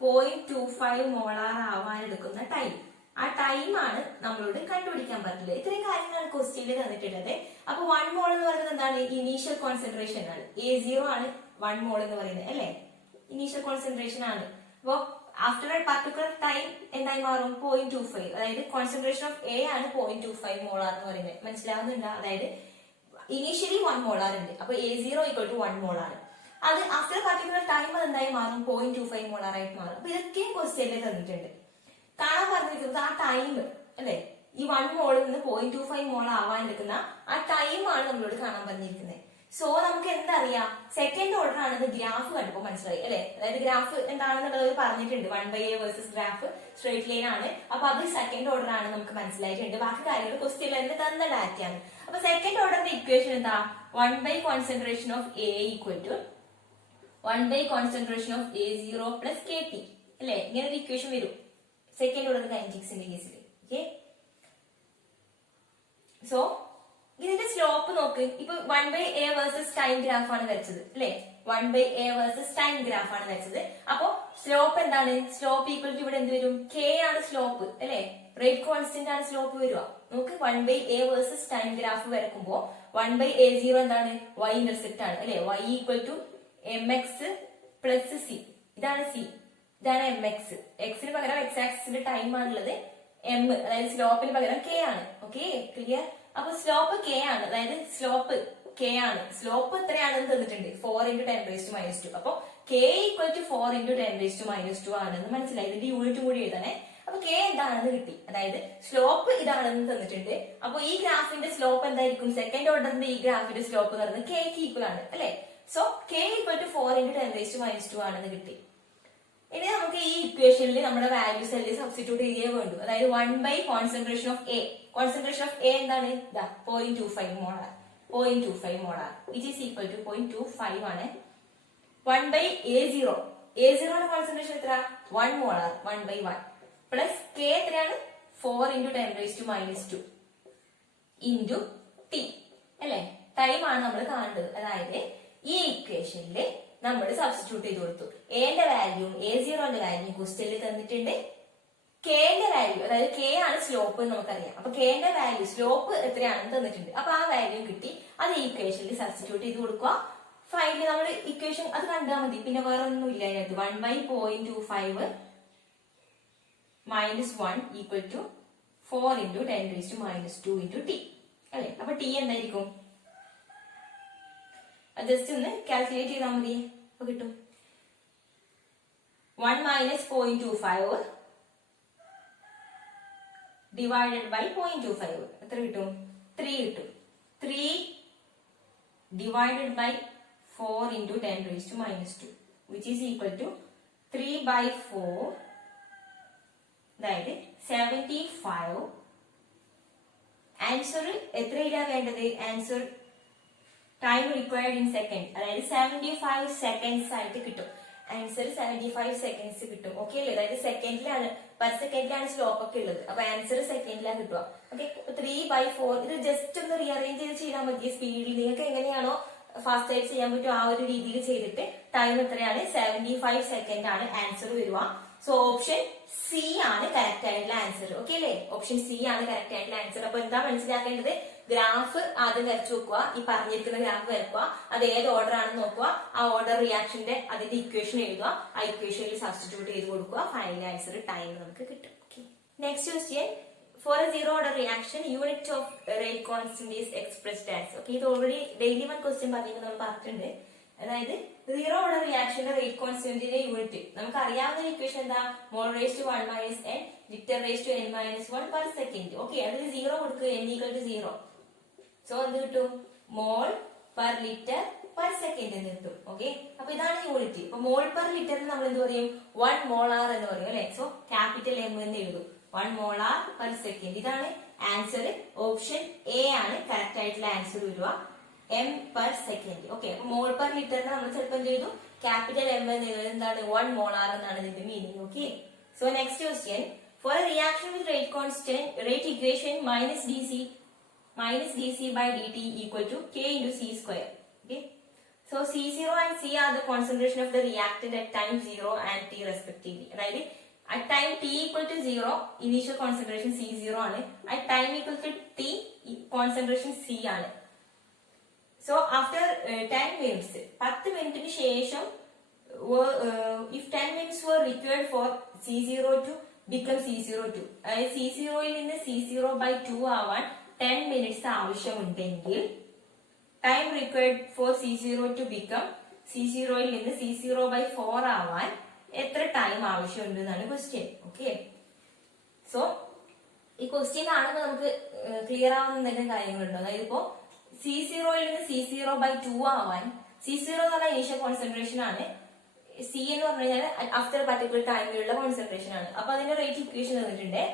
0.25 molar ആവാൻ എടുക്കുന്ന time. ആ ടൈമാണ് നമ്മളോട് കണ്ടുപിടിക്കാൻ പറ്റില്ല. ഇത്രയും കാര്യങ്ങളാണ് ക്വസ്റ്റ്യനിൽ തന്നിട്ടുള്ളത്. അപ്പൊ 1 മോൾ എന്ന് പറയുന്നത് എന്താണ്? ഇനീഷ്യൽ കോൺസെൻട്രേഷൻ ആണ്. A0 ആണ് 1 മോൾ എന്ന് പറയുന്നത്, അല്ലെ? ഇനീഷ്യൽ കോൺസെൻട്രേഷൻ ആണ്. അപ്പൊ ആഫ്റ്റർ എ പർട്ടിക്കുലർ ടൈം എന്തായി മാറും? 0.25, അതായത് കോൺസെൻട്രേഷൻ ഓഫ് എ ആണ് 0.25 മോളാർ എന്ന് പറയുന്നത്. മനസ്സിലാവുന്നുണ്ടോ? അതായത് ഇനീഷ്യലി 1 മോളാർ ഉണ്ട്. അപ്പൊ A0 ഈക്വൽ ടു 1 മോളാർ. അത് ആഫ്റ്റർ പർട്ടിക്കുലർ ടൈം അത് എന്തായി മാറും? 0.25 മോളാർ ആയിട്ട് മാറും. അപ്പൊ ഇതൊക്കെയും ക്വസ്റ്റ്യനിൽ തന്നിട്ടുണ്ട്. കാണാൻ പറഞ്ഞിരിക്കുന്നത് ആ ടൈം, അല്ലെ? ഈ 1 മോളിൽ നിന്ന് 0.25 മോൾ ആവാൻ എടുക്കുന്ന ആ ടൈമാണ് നമ്മളോട് കാണാൻ പറഞ്ഞിരിക്കുന്നത്. സോ നമുക്ക് എന്തറിയാം? സെക്കൻഡ് ഓർഡർ ആണെന്ന് ഗ്രാഫ് കണ്ടപ്പോൾ മനസ്സിലായി, അല്ലെ? അതായത് ഗ്രാഫ് എന്താണെന്നുള്ളത് പറഞ്ഞിട്ടുണ്ട്. 1/A versus graph straight line ആണ്. അപ്പൊ അത് സെക്കൻഡ് ഓർഡർ ആണ് നമുക്ക് മനസ്സിലായിട്ടുണ്ട്. ബാക്കി കാര്യങ്ങൾ ക്വസ്റ്റ്യനിൽ തന്നെ തന്ന ഡാറ്റയാണ്. അപ്പൊ സെക്കൻഡ് ഓർഡറിന്റെ ഇക്വേഷൻ എന്താ? 1 concentration of A equal to 1 concentration of A0 plus KT, അല്ലെ? ഇങ്ങനെ ഒരു ഇക്വേഷൻ വരും സെക്കൻഡ് ഓർഡർ കൈനറ്റിക്സിന്റെ കേസിൽ. ഓക്കെ, സോ ഇതിന്റെ സ്ലോപ്പ് നോക്ക്. ഇപ്പൊ 1/A വേഴ്സസ് ടൈം ഗ്രാഫ് ആണ് വരച്ചത്, അല്ലെ? 1/A വേഴ്സസ് ടൈം ഗ്രാഫ് ആണ് വരച്ചത്. അപ്പൊ സ്ലോപ്പ് എന്താണ്? സ്ലോപ്പ് ഈക്വൽ ടു ഇവിടെ എന്ത് വരും? K ആണ് സ്ലോപ്പ്, അല്ലെ? റേറ്റ് കോൺസ്റ്റന്റ് ആണ് സ്ലോപ്പ് വരിക. നമുക്ക് 1/A versus time graph വരക്കുമ്പോ 1/A0 എന്താണ്? Y ഇന്റർസെപ്റ്റ് ആണ്, അല്ലെ? Y equal to mx plus c. ഇതാണ് c, ഇതാണ് mx. എക്സിന് പകരം x ആക്സിന്റെ ടൈം ആണുള്ളത്. m, അതായത് സ്ലോപ്പിന് പകരം k ആണ്. Okay, clear? അപ്പൊ സ്ലോപ്പ് k ആണ്, അതായത് സ്ലോപ്പ് k ആണ്. സ്ലോപ്പ് എത്രയാണെന്ന് തന്നിട്ടുണ്ട്? 4 into 10 raised to minus 2. അപ്പൊ k equal to 4 into 10 raised to minus 2 ആണെന്ന് മനസ്സിലായി. ഇതിന്റെ യൂണിറ്റ് കൂടി എഴുതണേ. അപ്പൊ k എന്താണെന്ന് കിട്ടി, അതായത് സ്ലോപ്പ് ഇതാണെന്ന് തന്നിട്ടുണ്ട്. അപ്പൊ ഈ ഗ്രാഫിന്റെ സ്ലോപ്പ് എന്തായിരിക്കും? സെക്കൻഡ് ഓർഡറിന്റെ ഈ ഗ്രാഫിന്റെ സ്ലോപ്പ് എന്ന് പറയുന്നത് k ക്ക് ഈക്വൽ ആണ്, അല്ലെ? So k equal to 4 into 10 raised to minus 2 ആണെന്ന് കിട്ടി. ഇനി നമുക്ക് ഈ ഇക്വേഷനിൽ നമ്മുടെ വാല്യൂസ് എല്ലാം സബ്സ്റ്റിറ്റ്യൂട്ട് ചെയ്യേ വേണ്ടു. അതായത് 1 concentration of A. Concentration of A എന്താണ്? 0.25 molar. 0.25 molar which is equal to 0.25 ആണ്. 1/A0. A0 കോൺസെൻട്രേഷൻ എത്ര? 1 മോളാർ. 1/1 പ്ലസ് k എത്രയാണ്? 4 into 10 raised to minus 2 into t, അല്ലെ? ടൈം ആണ് നമ്മൾ കാണേണ്ടത്. അതായത് ഈ ഇക്വേഷനിൽ നമ്മൾ സബ്സ്റ്റിറ്റ്യൂട്ട് ചെയ്ത് കൊടുത്തു. എന്റെ വാല്യൂ, A0ന്റെ വാല്യൂ ക്വസ്റ്റ്യനിൽ തന്നിട്ടുണ്ട്. കെന്റെ വാല്യൂ, അതായത് k ആണ് സ്ലോപ്പ് എന്ന് നമുക്കറിയാം. അപ്പൊ kന്റെ വാല്യൂ, സ്ലോപ്പ് എത്രയാണെന്ന് തന്നിട്ടുണ്ട്. അപ്പൊ ആ വാല്യൂ കിട്ടി. അത് ഈ ഇക്വേഷനിൽ സബ്സ്റ്റിറ്റ്യൂട്ട് ചെയ്ത് കൊടുക്കുക. ഫൈനലി നമ്മൾ ഇക്വേഷൻ അത് കണ്ടാൽ മതി, പിന്നെ വേറെ ഒന്നും ഇല്ല അതിനകത്ത്. 1/0.25 minus 1 equal to 4 into 10 raised to minus 2 into t, അല്ലെ? അപ്പൊ t എന്തായിരിക്കും? ജസ്റ്റ് ഒന്ന് കാൽക്കുലേറ്റ് ചെയ്താൽ മതി. അപ്പൊ കിട്ടും 1 minus 0.25 divided by 0.25. എത്ര കിട്ടും? 3 കിട്ടും. 3 divided by 4 into 10 raised to minus 2 which is equal to 3/4 അതായത് 75. ആൻസർ എത്രയിലാണ് വേണ്ടത്? Answer time required in second, അതായത് 75 സെക്കൻഡ്സ് ആയിട്ട് കിട്ടും. ആൻസർ 75 സെക്കൻഡ്സ് കിട്ടും. ഓക്കെ അല്ലേ? അതായത് സെക്കൻഡിലാണ്, പെർ സെക്കൻഡിലാണ് സ്ലോപ്പ് ഒക്കെ ഉള്ളത്. അപ്പൊ ആൻസർ സെക്കൻഡിലാണ് കിട്ടുക. ഓക്കെ, 3/4 ഇത് ജസ്റ്റ് ഒന്ന് റീഅറേഞ്ച് ചെയ്ത് ചെയ്താൽ മതി സ്പീഡിൽ. നിങ്ങൾക്ക് എങ്ങനെയാണോ ഫാസ്റ്റ് ആയിട്ട് ചെയ്യാൻ പറ്റും ആ ഒരു രീതിയിൽ ചെയ്തിട്ട് ടൈം എത്രയാണ്? 75 സെക്കൻഡ് ആണ് ആൻസർ വരിക. സോ ഓപ്ഷൻ സി ആണ് കറക്റ്റ് ആയിട്ടുള്ള ആൻസർ. ഓക്കെ അല്ലേ? ഓപ്ഷൻ സി ആണ് കറക്റ്റ് ആയിട്ടുള്ള ആൻസർ. അപ്പൊ എന്താ മനസ്സിലാക്കേണ്ടത്? ഗ്രാഫ് ആദ്യം വരച്ചു വെക്കുക, ഈ പറഞ്ഞിരിക്കുന്ന ഗ്രാഫ് വരക്കുക, അത് ഏത് ഓർഡർ ആണെന്ന് നോക്കുക, ആ ഓർഡർ റിയാക്ഷന്റെ അതിന്റെ ഇക്വേഷൻ എഴുതുക, ആ ഇക്വേഷനിൽ സബ്സ്റ്റിറ്റ്യൂട്ട് ചെയ്ത് കൊടുക്കുക, ഫൈനൽ ആൻസർ ടൈം നമുക്ക് കിട്ടും. Next question, for a zero order reaction unit of rate constant is expressed as. Okay, ഇത് ഓൾറെഡി ഡെയിലി വൺ ക്വസ്റ്റ്യൻ പറയുമ്പോൾ നമ്മൾ പറഞ്ഞിട്ടുണ്ട്. അതായത് സീറോ ഓർഡർ റിയാക്ഷന്റെ റേറ്റ് കോൺസ്റ്റന്റിന്റെ യൂണിറ്റ് നമുക്ക് അറിയാവുന്ന ഇക്വേഷൻ എന്താ? Mole raise to 1 minus n litre raise to n minus 1 per second. Okay, അതിൽ സീറോ കൊടുക്കുക, n ഈക്വൽ ടു 0. സോ എന്ത് കിട്ടും? Mole per litre per second എന്ന് കിട്ടും. ഓക്കെ, അപ്പൊ ഇതാണ് യൂണിറ്റ്. അപ്പൊ മോൾ പെർ ലിറ്ററിന് നമ്മൾ എന്ത് പറയും? 1 മോളാർ എന്ന് പറയും അല്ലെ? സോ ക്യാപിറ്റൽ M എന്ന് എഴുതും, 1 മോളാർ പെർ സെക്കൻഡ്. ഇതാണ് ആൻസർ. ഓപ്ഷൻ എ ആണ് കറക്റ്റ് ആയിട്ടുള്ള ആൻസർ വരിക, M പെർ സെക്കൻഡ്. ഓക്കെ, അപ്പൊ മോൾ പെർ ലിറ്ററിന് നമ്മൾ ചിലപ്പോൾ എന്ത് ചെയ്തു? ക്യാപിറ്റൽ M എന്ന് എഴുതുന്നത് എന്താണ്? 1 മോളാർ എന്നാണ് ഇതിന്റെ meaning. Okay, so next question, for a reaction with rate constant rate equation minus dc by dt equal to k into c square. Okay, so C0 and C are the concentration of the reactant at time 0 and t respectively. അതായത് at time t equal to 0 initial concentration C0 ആണ്, at time equal to t concentration C ആണ്. So after 10 minutes 10 മിനിറ്റിന് ശേഷം if 10 minutes were required for C0 to become C02, അതായത് C0 ൽ നിന്ന് C0/2 ആവാൻ 10 minutes ആവശ്യമുണ്ടെങ്കിൽ time required for C0 to become C0 ൽ നിന്ന് C0/4 ആവാൻ എത്ര ടൈം ആവശ്യമുണ്ട് എന്നാണ് ക്വസ്റ്റ്യൻ. ഓക്കെ, സോ ഈ ക്വസ്റ്റ്യൻ കാണുമ്പോൾ നമുക്ക് ക്ലിയർ ആവുന്ന എന്തെങ്കിലും കാര്യങ്ങളുണ്ടോ? അതായത് ഇപ്പോ C0 ൽ നിന്ന് C0/2 ആവാൻ, C0 എന്ന് പറഞ്ഞാൽ ഇനീഷ്യൽ കോൺസെൻട്രേഷൻ ആണ്, C എന്ന് പറഞ്ഞു കഴിഞ്ഞാൽ ആഫ്റ്റർ പർട്ടിക്കുലർ ടൈമിലുള്ള കോൺസെൻട്രേഷൻ ആണ്. അപ്പൊ അതിന്റെ റേറ്റ് ഇക്വേഷൻ തന്നിട്ടുണ്ട്.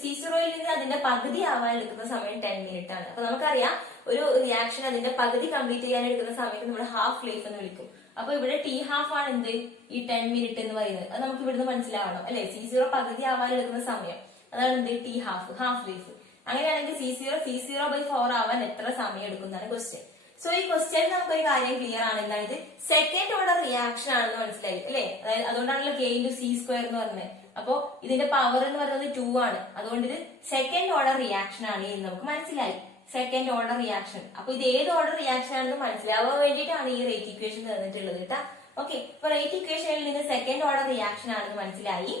C0 ൽ നിന്ന് അതിന്റെ പകുതി ആവാൻ എടുക്കുന്ന സമയം 10 മിനിറ്റ് ആണ്. അപ്പൊ നമുക്കറിയാം ഒരു റിയാക്ഷൻ അതിന്റെ പകുതി കംപ്ലീറ്റ് ചെയ്യാൻ എടുക്കുന്ന സമയത്ത് നമ്മൾ ഹാഫ് ലൈഫ് എന്ന് വിളിക്കും. അപ്പൊ ഇവിടെ T ഹാഫ് ആണ് എന്ത്? ഈ 10 മിനിറ്റ് എന്ന് പറയുന്നത്. അത് നമുക്ക് ഇവിടുന്ന് മനസ്സിലാവണം അല്ലെ? C0 പകുതി ആവാൻ എടുക്കുന്ന സമയം, അതാണ് എന്ത്? T half life. അങ്ങനെയാണെങ്കിൽ C0/4 ആവാൻ എത്ര സമയം എടുക്കുന്നതാണ് ക്വസ്റ്റ്യൻ. സോ ഈ ക്വസ്റ്റ്യൻ നമുക്കൊരു കാര്യം ക്ലിയർ ആണ്, എന്തായത് സെക്കൻഡ് ഓർഡർ റിയാക്ഷൻ ആണെന്ന് മനസ്സിലായി അല്ലെ? അതായത് അതുകൊണ്ടാണല്ലോ k into c സ്ക്വയർ എന്ന് പറഞ്ഞത്. അപ്പോ ഇതിന്റെ പവർ എന്ന് പറയുന്നത് 2 ആണ്, അതുകൊണ്ട് ഇത് സെക്കൻഡ് ഓർഡർ റിയാക്ഷൻ ആണ് എന്ന് നമുക്ക് മനസ്സിലായി. Second order reaction. അപ്പൊ ഇത് ഏത് ഓർഡർ റിയാക്ഷൻ ആണെന്ന് മനസ്സിലാവാൻ വേണ്ടിയിട്ടാണ് ഈ റേറ്റ് ഇക്വേഷൻ തന്നിട്ടുള്ളത് കേട്ടാ. ഓക്കെ, അപ്പൊ റേറ്റ് ഇക്വേഷനിൽ നിന്ന് സെക്കൻഡ് ഓർഡർ റിയാക്ഷൻ ആണെന്ന് മനസ്സിലായി.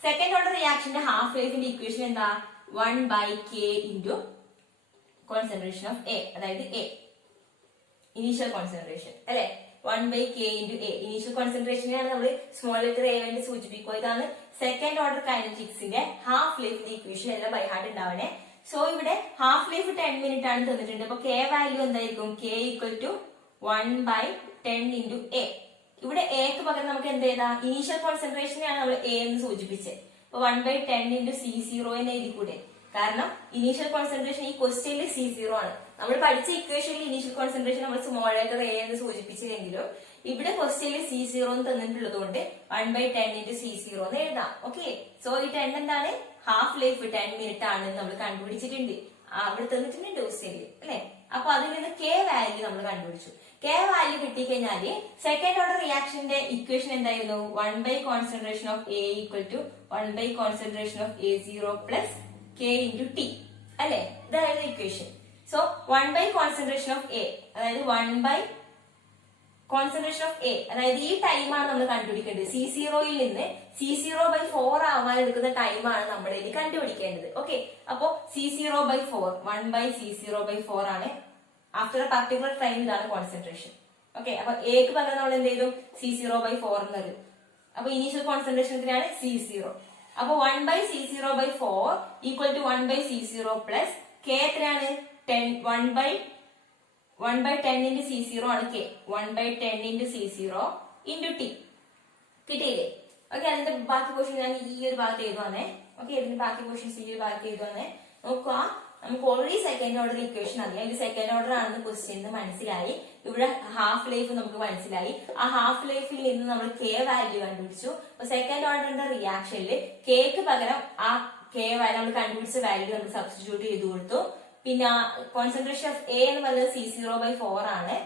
സെക്കൻഡ് ഓർഡർ റിയാക്ഷന്റെ ഹാഫ് ലൈഫിന്റെ ഇക്വേഷൻ എന്താ? 1/k into concentration of A, അതായത് A ഇനീഷ്യൽ കോൺസെൻട്രേഷൻ അല്ലെ? 1/k into A ഇനീഷ്യൽ കോൺസെൻട്രേഷനെയാണ് നമ്മൾ സ്മോൾ ലെറ്റർ A വേണ്ടി സൂചിപ്പിക്കുക. ഇതാണ് സെക്കൻഡ് ഓർഡർ കൈനറ്റിക്സിന്റെ ഹാഫ് ലൈഫിന്റെ ഇക്വേഷൻ. എല്ലാം ബൈ ഹാർട്ട് ഉണ്ടാവണേ. സോ ഇവിടെ ഹാഫ് ലൈഫ് 10 മിനിറ്റ് ആണ് തന്നിട്ടുണ്ട്. അപ്പൊ k വാല്യൂ എന്തായിരിക്കും? k equal to 1/10 into A. ഇവിടെ എക്ക് പകരം നമുക്ക് എന്ത് ചെയ്താ? ഇനീഷ്യൽ കോൺസെൻട്രേഷനെയാണ് നമ്മൾ A എന്ന് സൂചിപ്പിച്ചത്. അപ്പൊ 1/10 into C0 എന്ന് എഴുതിക്കൂടെ? കാരണം ഇനീഷ്യൽ കോൺസെൻട്രേഷൻ ഈ ക്വസ്റ്റ്യനിൽ C0 ആണ്. നമ്മൾ പഠിച്ച ഇക്വേഷനിൽ ഇനീഷ്യൽ കോൺസെൻട്രേഷൻ നമ്മൾ സ്മോൾ ലെറ്റർ A എന്ന് സൂചിപ്പിച്ചെങ്കിലും ഇവിടെ ക്വസ്റ്റ്യനിൽ C0 എന്ന് തന്നിട്ടുള്ളത് കൊണ്ട് 1/10 into C0 എന്ന് എഴുതാം. ഓക്കെ, സോ ഈ 10 എന്താണ്? ഹാഫ് ലൈഫ് 10 മിനിറ്റ് ആണെന്ന് നമ്മൾ കണ്ടുപിടിച്ചിട്ടുണ്ട്. അവിടെ തന്നിട്ടുണ്ട് ക്വസ്റ്റ്യനിൽ അല്ലെ? അപ്പൊ അതിൽ നിന്ന് k വാല്യൂ നമ്മൾ കണ്ടുപിടിച്ചു. k വാല്യൂ കിട്ടിക്കഴിഞ്ഞാല് സെക്കൻഡ് ഓർഡർ റിയാക്ഷന്റെ ഇക്വേഷൻ എന്തായിരുന്നു? 1/concentration of A equal to 1/concentration of A0 plus k into t അല്ലെ? ഇതായിരുന്നു equation. So 1/concentration of A, അതായത് 1/concentration of A, അതായത് ഈ ടൈമാണ് നമ്മൾ കണ്ടുപിടിക്കേണ്ടത്. C0 ൽ നിന്ന് C0/4 ആവാൻ എടുക്കുന്ന ടൈമാണ് നമ്മുടെ ഇതിൽ കണ്ടുപിടിക്കേണ്ടത്. ഓക്കെ, അപ്പോ C0/4 1/C0/4 ആണ്. ആഫ്റ്റർ എ പർട്ടിക്കുലർ ടൈം ഇതാണ് കോൺസെൻട്രേഷൻ. ഓക്കെ, അപ്പൊ എക്ക് പകരം നമ്മൾ എന്ത് ചെയ്തു? C0/4 എന്ന് പറയും. അപ്പൊ ഇനീഷ്യൽ കോൺസെൻട്രേഷൻ എത്രയാണ്? C0. അപ്പൊ 1/C0/4 equal to 1/C0 plus k എത്രയാണ്? 1/10 into C0 ആണ് k. 1/10 into C0 into t. കിട്ടിയില്ലേ? ഓക്കെ, അതിന്റെ ബാക്കി പോർഷൻ ഞാൻ ഈ ഒരു ഭാഗത്ത് എഴുതുവാണേ. ഓക്കെ, ഇതിന് ബാക്കി പോർഷൻസ് ബാക്കി എഴുതുവാണ്. നോക്കുക, നമുക്ക് ഓൾറെഡി സെക്കൻഡ് ഓർഡർ ഇക്വേഷൻ അറിയാം. ഇത് സെക്കൻഡ് ഓർഡർ ആണെന്ന് ക്വസ്റ്റ്യൻ മനസ്സിലായി. ഇവിടെ ഹാഫ് ലൈഫ് നമുക്ക് മനസ്സിലായി. ആ ഹാഫ് ലൈഫിൽ നിന്ന് നമ്മൾ കെ വാല്യൂ കണ്ടുപിടിച്ചു. അപ്പൊ സെക്കൻഡ് ഓർഡറിന്റെ റിയാക്ഷനിൽ കെക്ക് പകരം ആ കെ വാല്യൂ നമ്മൾ കണ്ടുപിടിച്ച വാല്യൂ നമ്മൾ സബ്സ്റ്റിറ്റ്യൂട്ട് ചെയ്ത് കൊടുത്തു. പിന്നെ കോൺസെൻട്രേഷൻ ഓഫ് എ എന്ന് പറയുന്നത് C0/4 ആണ്.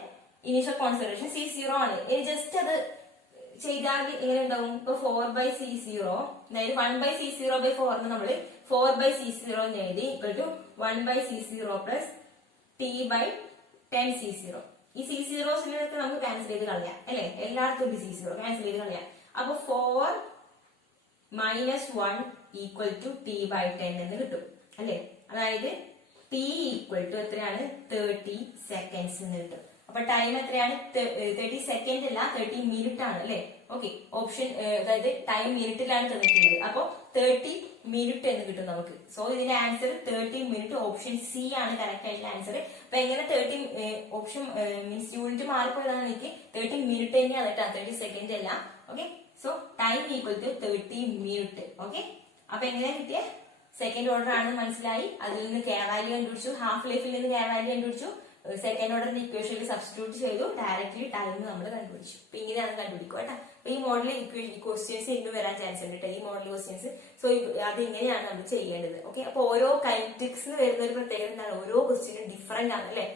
ഇനീഷ്യൽ കോൺസെൻട്രേഷൻ C0 ആണ്. ഇനി ജസ്റ്റ് അത് ചെയ്താൽ എങ്ങനെ ഉണ്ടാവും? ഇപ്പൊ 4/C0, അതായത് 1/C0/4 നമ്മള് 4/C0 എന്ന് എഴുതി equal to 1/C0 plus T/10C0. ഈ C0സിനൊക്കെ നമുക്ക് ക്യാൻസൽ ചെയ്ത് കളയാം അല്ലെ, എല്ലായിടത്തും ഉണ്ട് C0, ക്യാൻസൽ ചെയ്ത് കളയാം. അപ്പൊ 4 - 1 ഈക്വൽ ടു T/10 എന്ന് കിട്ടും അല്ലെ. അതായത് T ഈക്വൽ ടു എത്രയാണ്? 30 seconds എന്ന് കിട്ടും. അപ്പൊ ടൈം എത്രയാണ്? 30 സെക്കൻഡ് അല്ല, 30 മിനിറ്റ് ആണ് അല്ലെ. ഓക്കെ, ഓപ്ഷൻ അതായത് ടൈം മിനിറ്റിലാണ് തന്നിട്ടുള്ളത്. അപ്പൊ 30 മിനിറ്റ് എന്ന് കിട്ടും നമുക്ക്. സോ ഇതിന്റെ ആൻസർ 30 മിനിറ്റ്, ഓപ്ഷൻ സി ആണ് കറക്റ്റ് ആയിട്ടുള്ള ആൻസർ. അപ്പൊ എങ്ങനെ 30 ഓപ്ഷൻ മീൻസ് യൂണിറ്റ് മാറിപ്പോയതാണ് എനിക്ക് 30 മിനിറ്റ് തന്നെയാണ് കേട്ടോ, 30 സെക്കൻഡ് അല്ല. Okay, so time equal to 30 minute. Okay, അപ്പൊ എങ്ങനെയാ കിട്ടിയ? സെക്കൻഡ് ഓർഡർ ആണ് മനസ്സിലായി. അതിൽ നിന്ന് കെ വാല്യൂ കണ്ടുപിടിച്ചു, ഹാഫ് ലൈഫിൽ നിന്ന് കെ വാല്യൂ കണ്ടുപിടിച്ചു, സെക്കൻഡ് ഓർഡറിന്റെ ഇക്വേഷനിൽ സബ്സ്റ്റിറ്റ്യൂട്ട് ചെയ്തു, ഡയറക്ട്ലി ടൈം നമ്മൾ കണ്ടുപിടിച്ചു. അപ്പൊ ഇങ്ങനെയാണ് കണ്ടുപിടിക്കുക കേട്ടോ. അപ്പൊ ഈ മോഡൽ ഇക്വേഷൻ ക്വസ്റ്റ്യൻസ് ഇന്ന് വരാൻ ചാൻസ് ഉണ്ട് കേട്ടോ, ഈ മോഡൽ ക്വസ്റ്റ്യൻസ്. സോ അത് ഇങ്ങനെയാണ് നമ്മൾ ചെയ്യേണ്ടത്. ഓക്കെ, അപ്പൊ ഓരോ കൈനറ്റിക്സിന് വരുന്ന ഒരു പ്രത്യേകത എന്താണ്? ഓരോ ക്വസ്റ്റ്യനും ഡിഫറെന്റ് ആണ് അല്ലെ.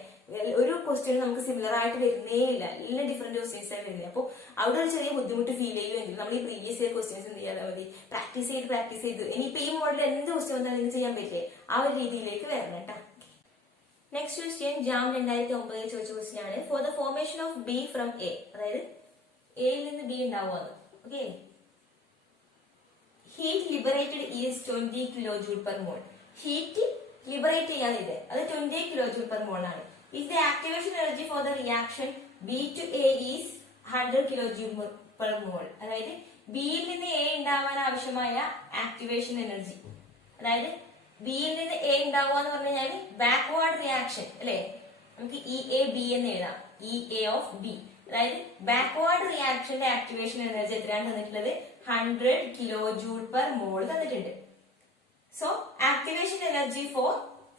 ഒരു ക്വസ്റ്റ്യൻ നമുക്ക് സിമിലർ ആയിട്ട് വരുന്നേ ഇല്ല, എല്ലാം ഡിഫറെന്റ് ക്വസ്റ്റ്യൻസ് ആണ് വരുന്നത്. അപ്പോൾ അവിടെ ഒരു ചെറിയ ബുദ്ധിമുട്ട് ഫീൽ ചെയ്യുമെങ്കിൽ നമ്മൾ ഈ പ്രീവിയസ് ഇയർ ക്വസ്റ്റ്യൻസ് എന്ത് ചെയ്യാൻ മതി? പ്രാക്ടീസ് ചെയ്ത് ഇനിയിപ്പോ ഈ മോഡൽ എന്ത് ക്വസ്റ്റ്യൻ വന്നാലും ചെയ്യാൻ പറ്റില്ലേ, ആ ഒരു രീതിയിലേക്ക് വരണം കേട്ടോ. നെക്സ്റ്റ് ക്വസ്റ്റ്യൻ ജാം 2009 ചോദിച്ച ക്വസ്റ്റ്യൻ ആണ്. For the formation of B from A, അതായത് എയിൽ നിന്ന് ബി ഉണ്ടാവുന്നത്. Okay, heat liberated is 20 kJ/mol. Heat liberate ചെയ്യാനിത് അത് 20 kJ/mol ആണ്. If the activation energy for the reaction B to A is 100 kJ/mol, അതായത് ബിയിൽ നിന്ന് എ ഉണ്ടാവാൻ ആവശ്യമായ ആക്ടിവേഷൻ എനർജി, അതായത് ബിയിൽ നിന്ന് എ ഉണ്ടാവുക എന്ന് പറഞ്ഞു കഴിഞ്ഞാൽ ബാക്ക്വേർഡ് റിയാക്ഷൻ അല്ലെ. നമുക്ക് EAB എന്ന് എഴുതാം, EA ഓഫ് ബി. അതായത് ബാക്ക്വേർഡ് റിയാക്ഷന്റെ ആക്ടിവേഷൻ എനർജി എത്രയാണ് തന്നിട്ടുള്ളത്? 100 kJ/mol തന്നിട്ടുണ്ട്. So activation energy for